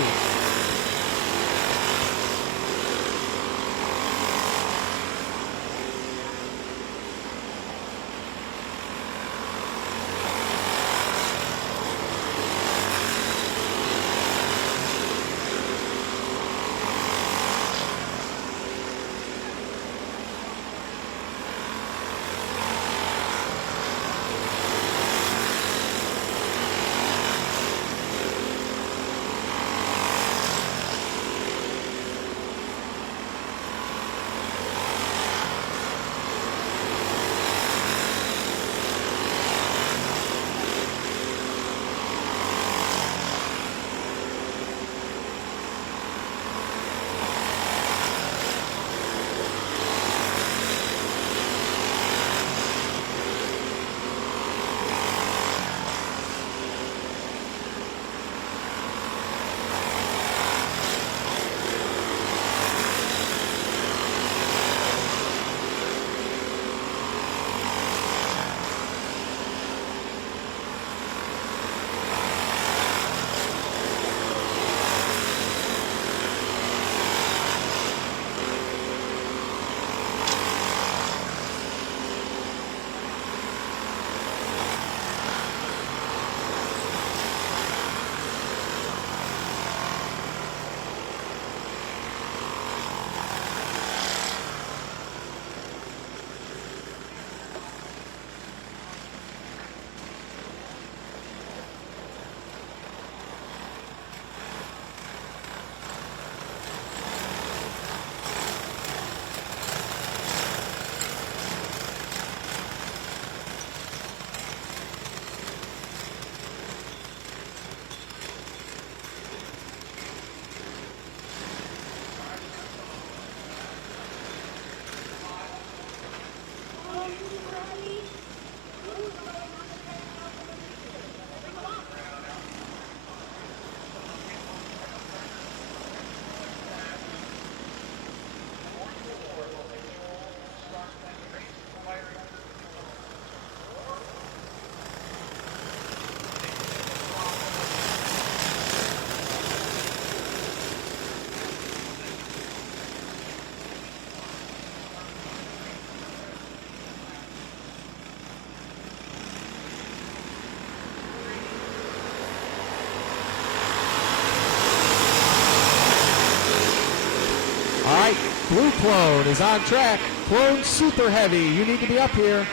Blue Clone is on track. Clone Super Heavy, you need to be up here.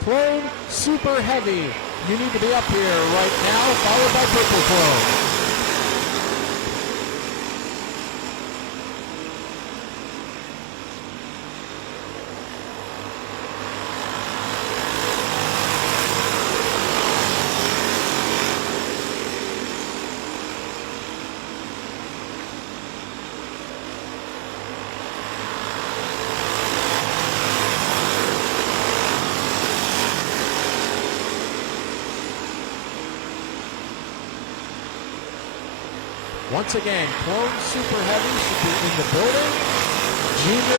Clone Super Heavy, you need to be up here right now, followed by Purple Clone. Once again, Clone Super Heavy should be in the building. Junior.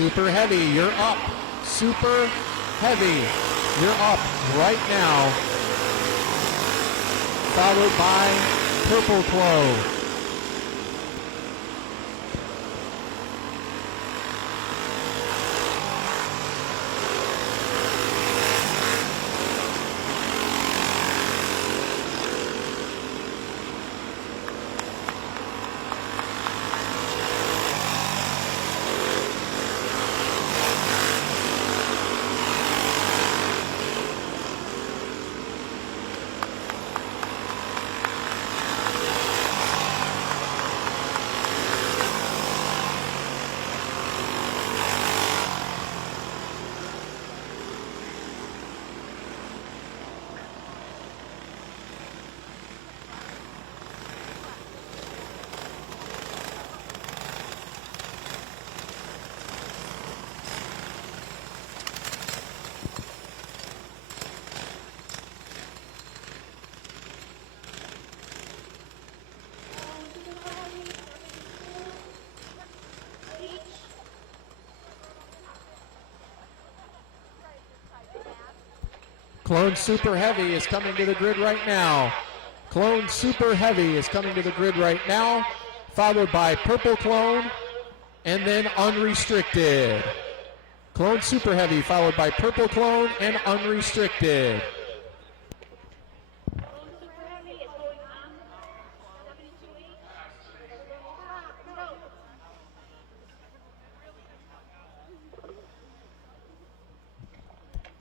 Super Heavy, you're up. Super Heavy, you're up right now. Followed by Purple Clone. Clone Super Heavy is coming to the grid right now. Clone Super Heavy is coming to the grid right now, followed by Purple Clone, and then Unrestricted. Clone Super Heavy, followed by Purple Clone and Unrestricted.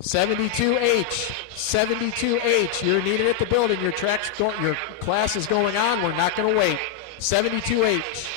72H, 72H, you're needed at the building. Your class is going on. We're not going to wait. 72H.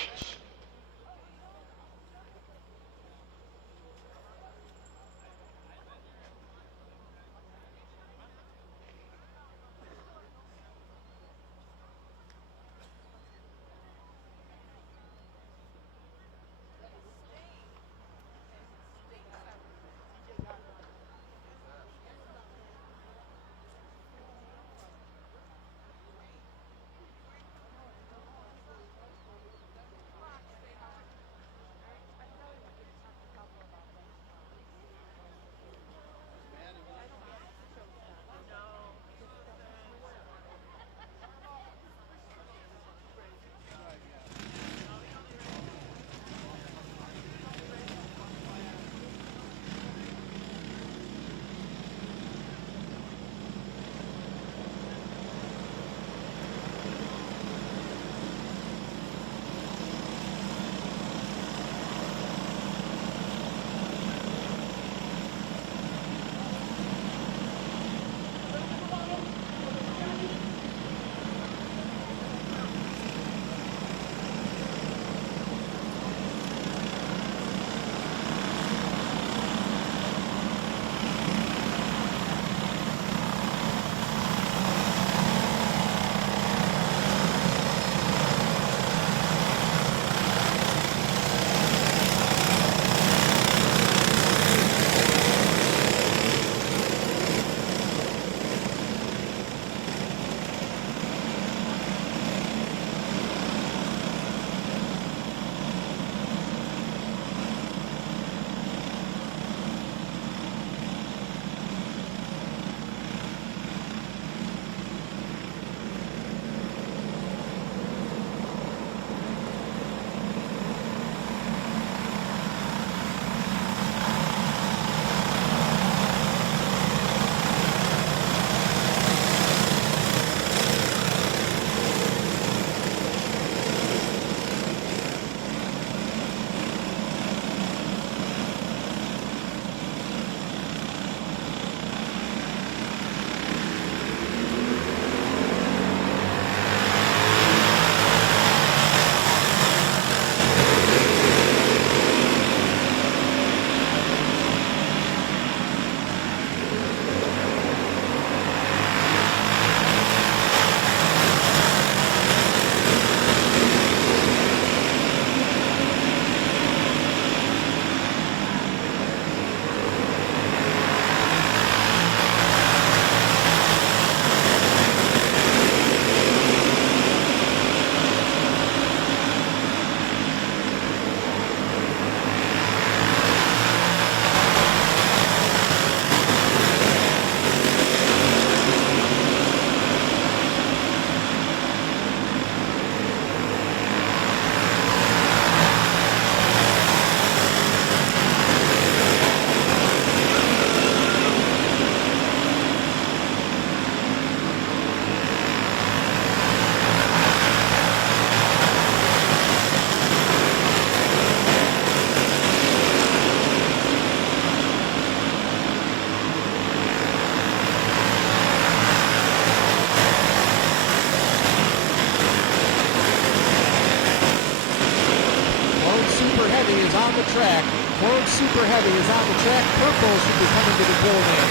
the track. Clone Super Heavy is on the track. Purple should be coming to the building.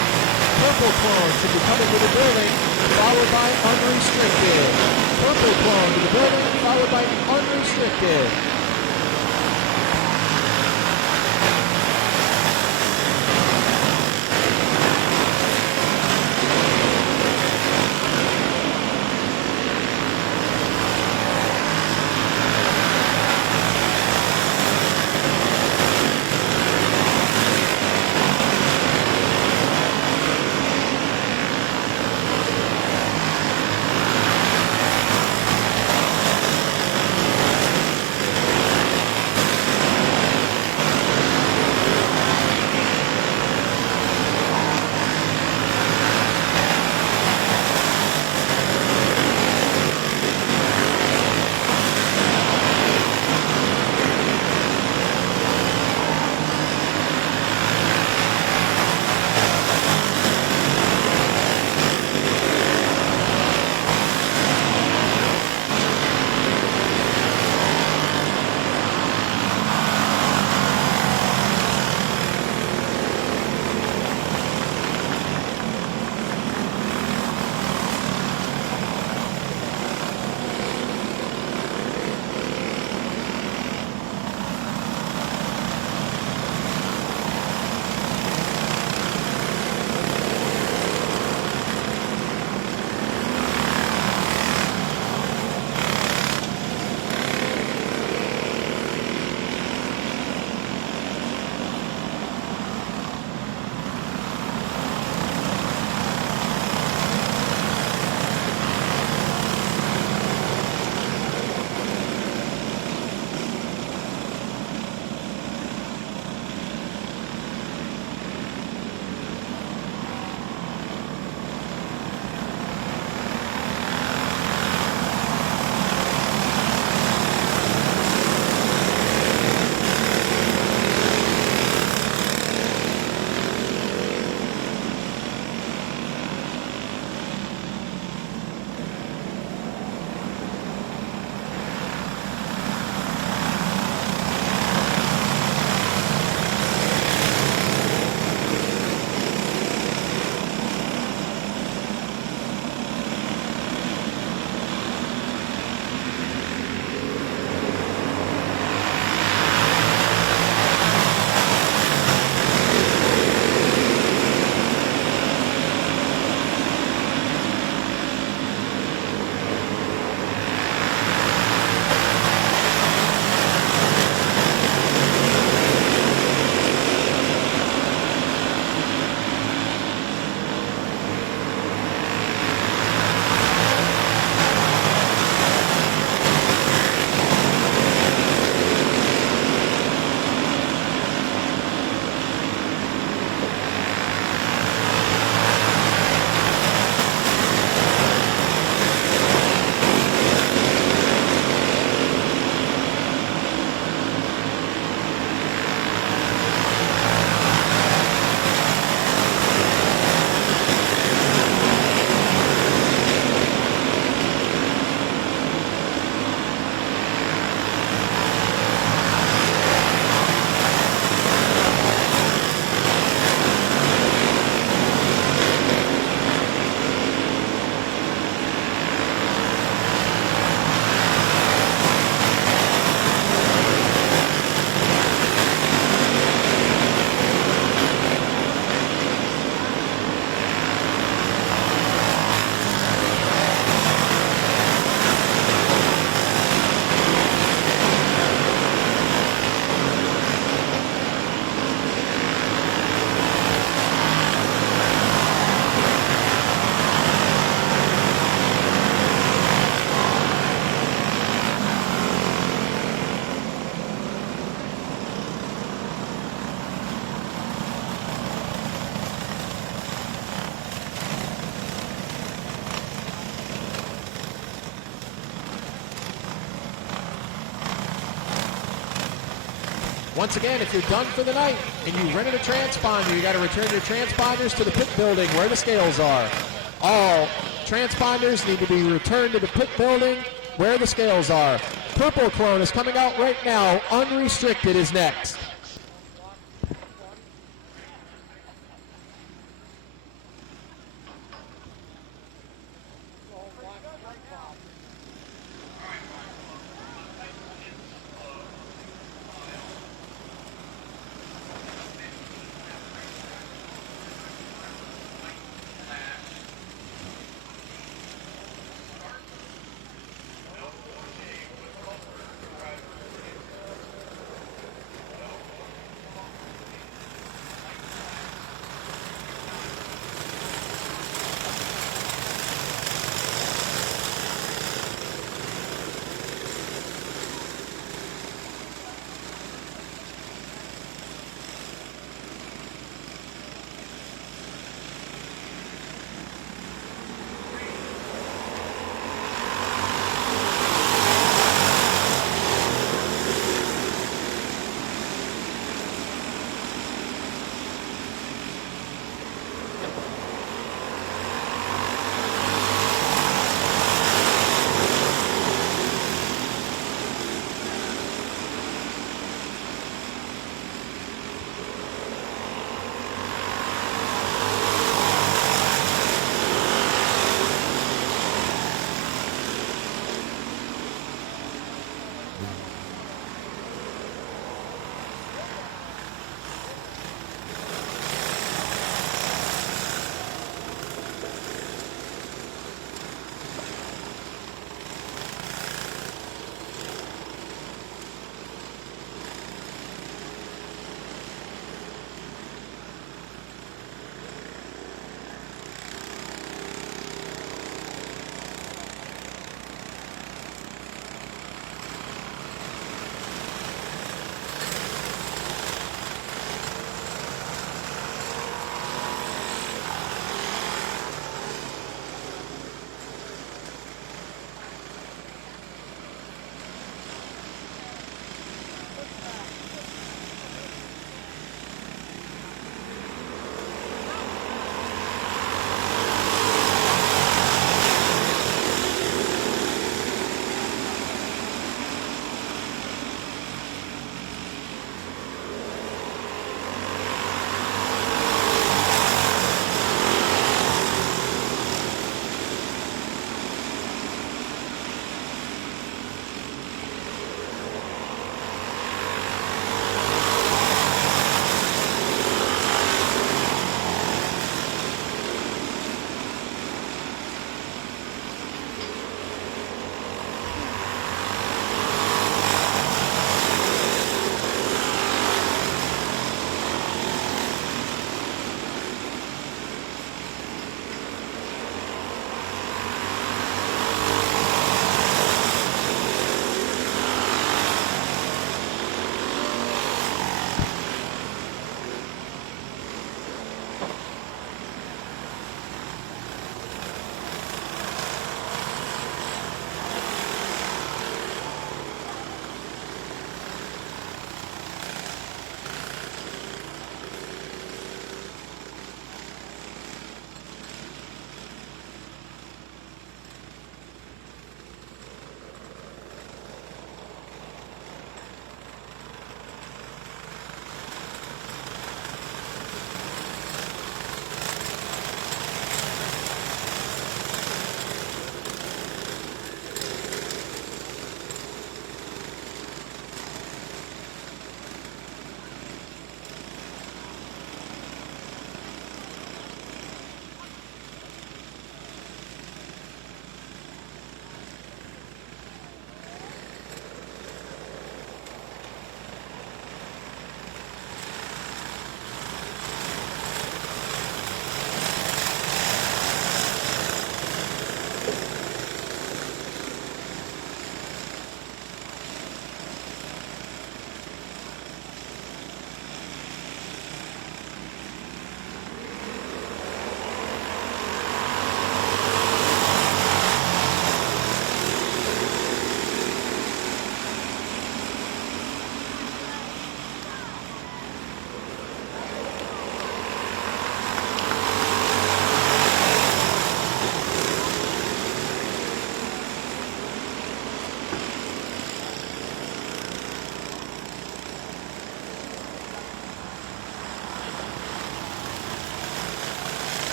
Purple Clone should be coming to the building, followed by Unrestricted. Purple Clone to the building, followed by Unrestricted. Once again, if you're done for the night and you rented a transponder, you got to return your transponders to the pit building where the scales are. All transponders need to be returned to the pit building where the scales are. Purple Clone is coming out right now. Unrestricted is next.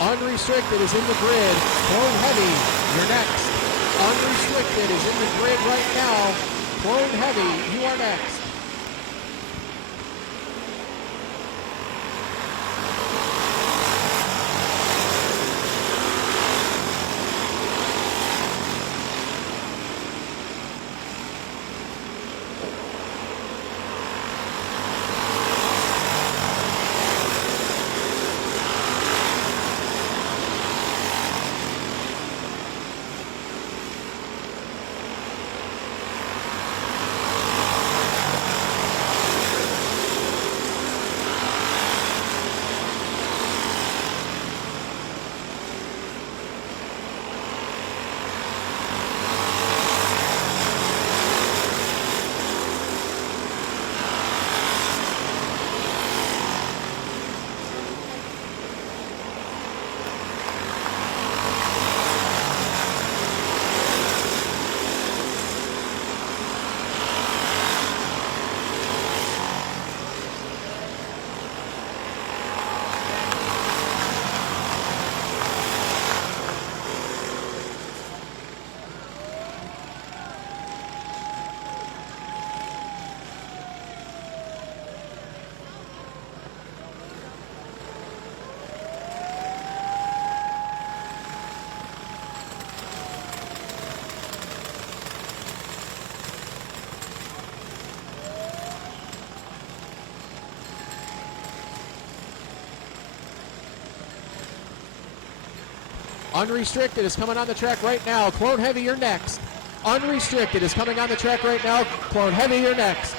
Unrestricted is in the grid. Clone Heavy, you're next. Unrestricted is in the grid right now. Clone Heavy, you are next. Unrestricted is coming on the track right now. Clone Heavy, you're next. Unrestricted is coming on the track right now. Clone Heavy, you're next.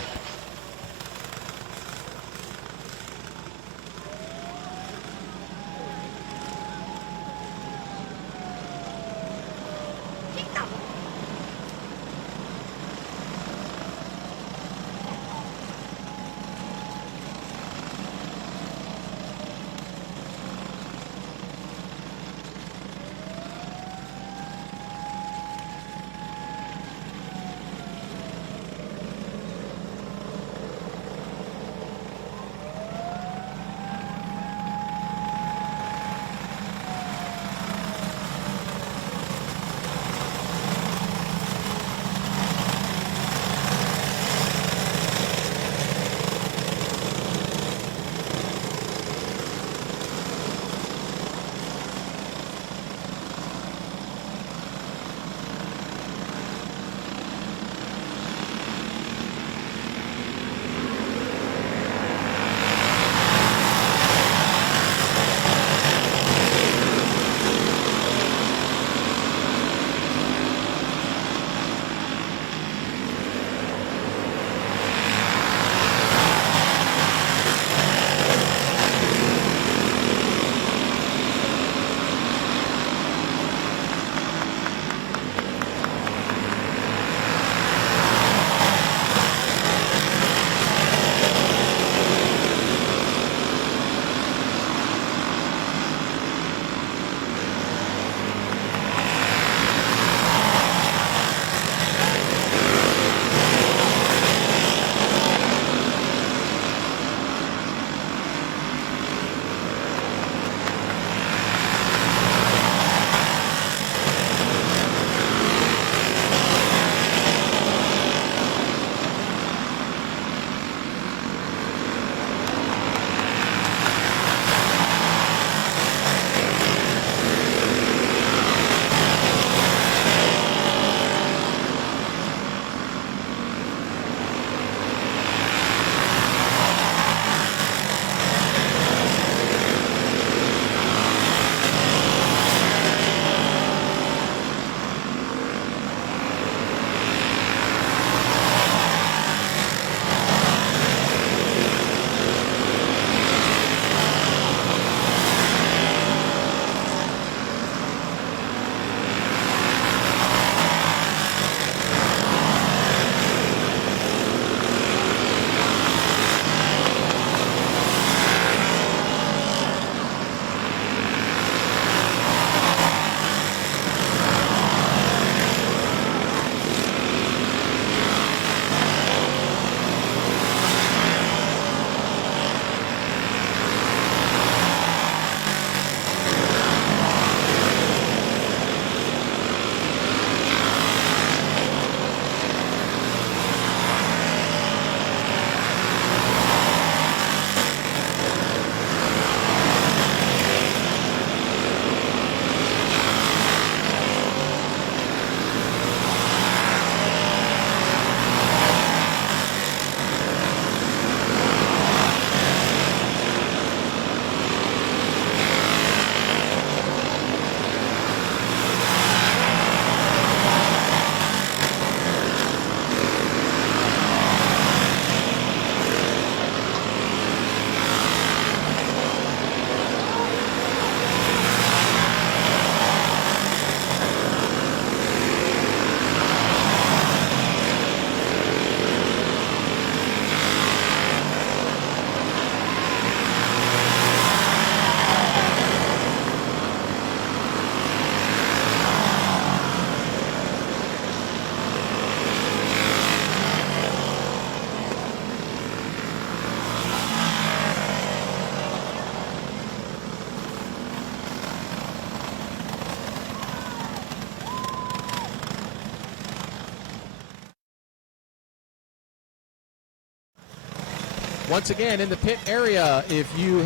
Once again, in the pit area, if you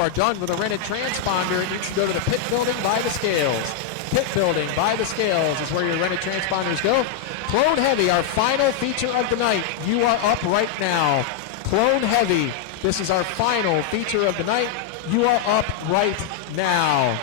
are done with a rented transponder, it needs to go to the pit building by the scales. Pit building by the scales is where your rented transponders go. Clone Heavy, our final feature of the night. You are up right now. Clone Heavy, this is our final feature of the night. You are up right now.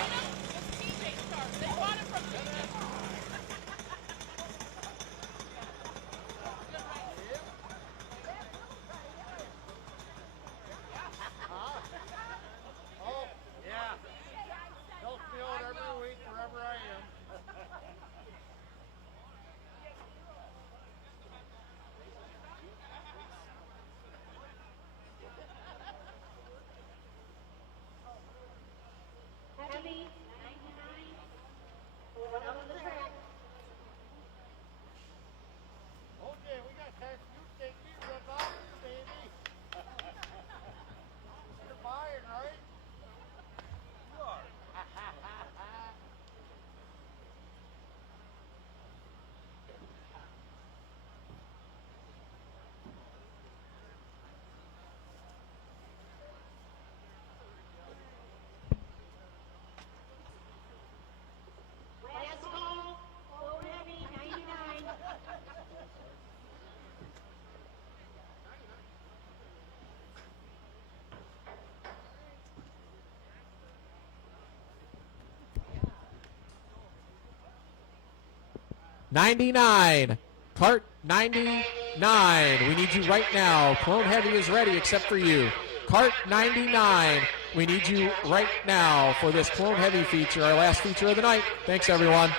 '99, cart 99. We need you right now. Clone Heavy is ready except for you. Cart 99. We need you right now for this Clone Heavy feature, our last feature of the night. Thanks, everyone.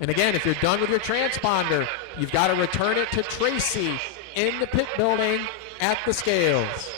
And again, if you're done with your transponder, you've got to return it to Tracy in the pit building at the scales.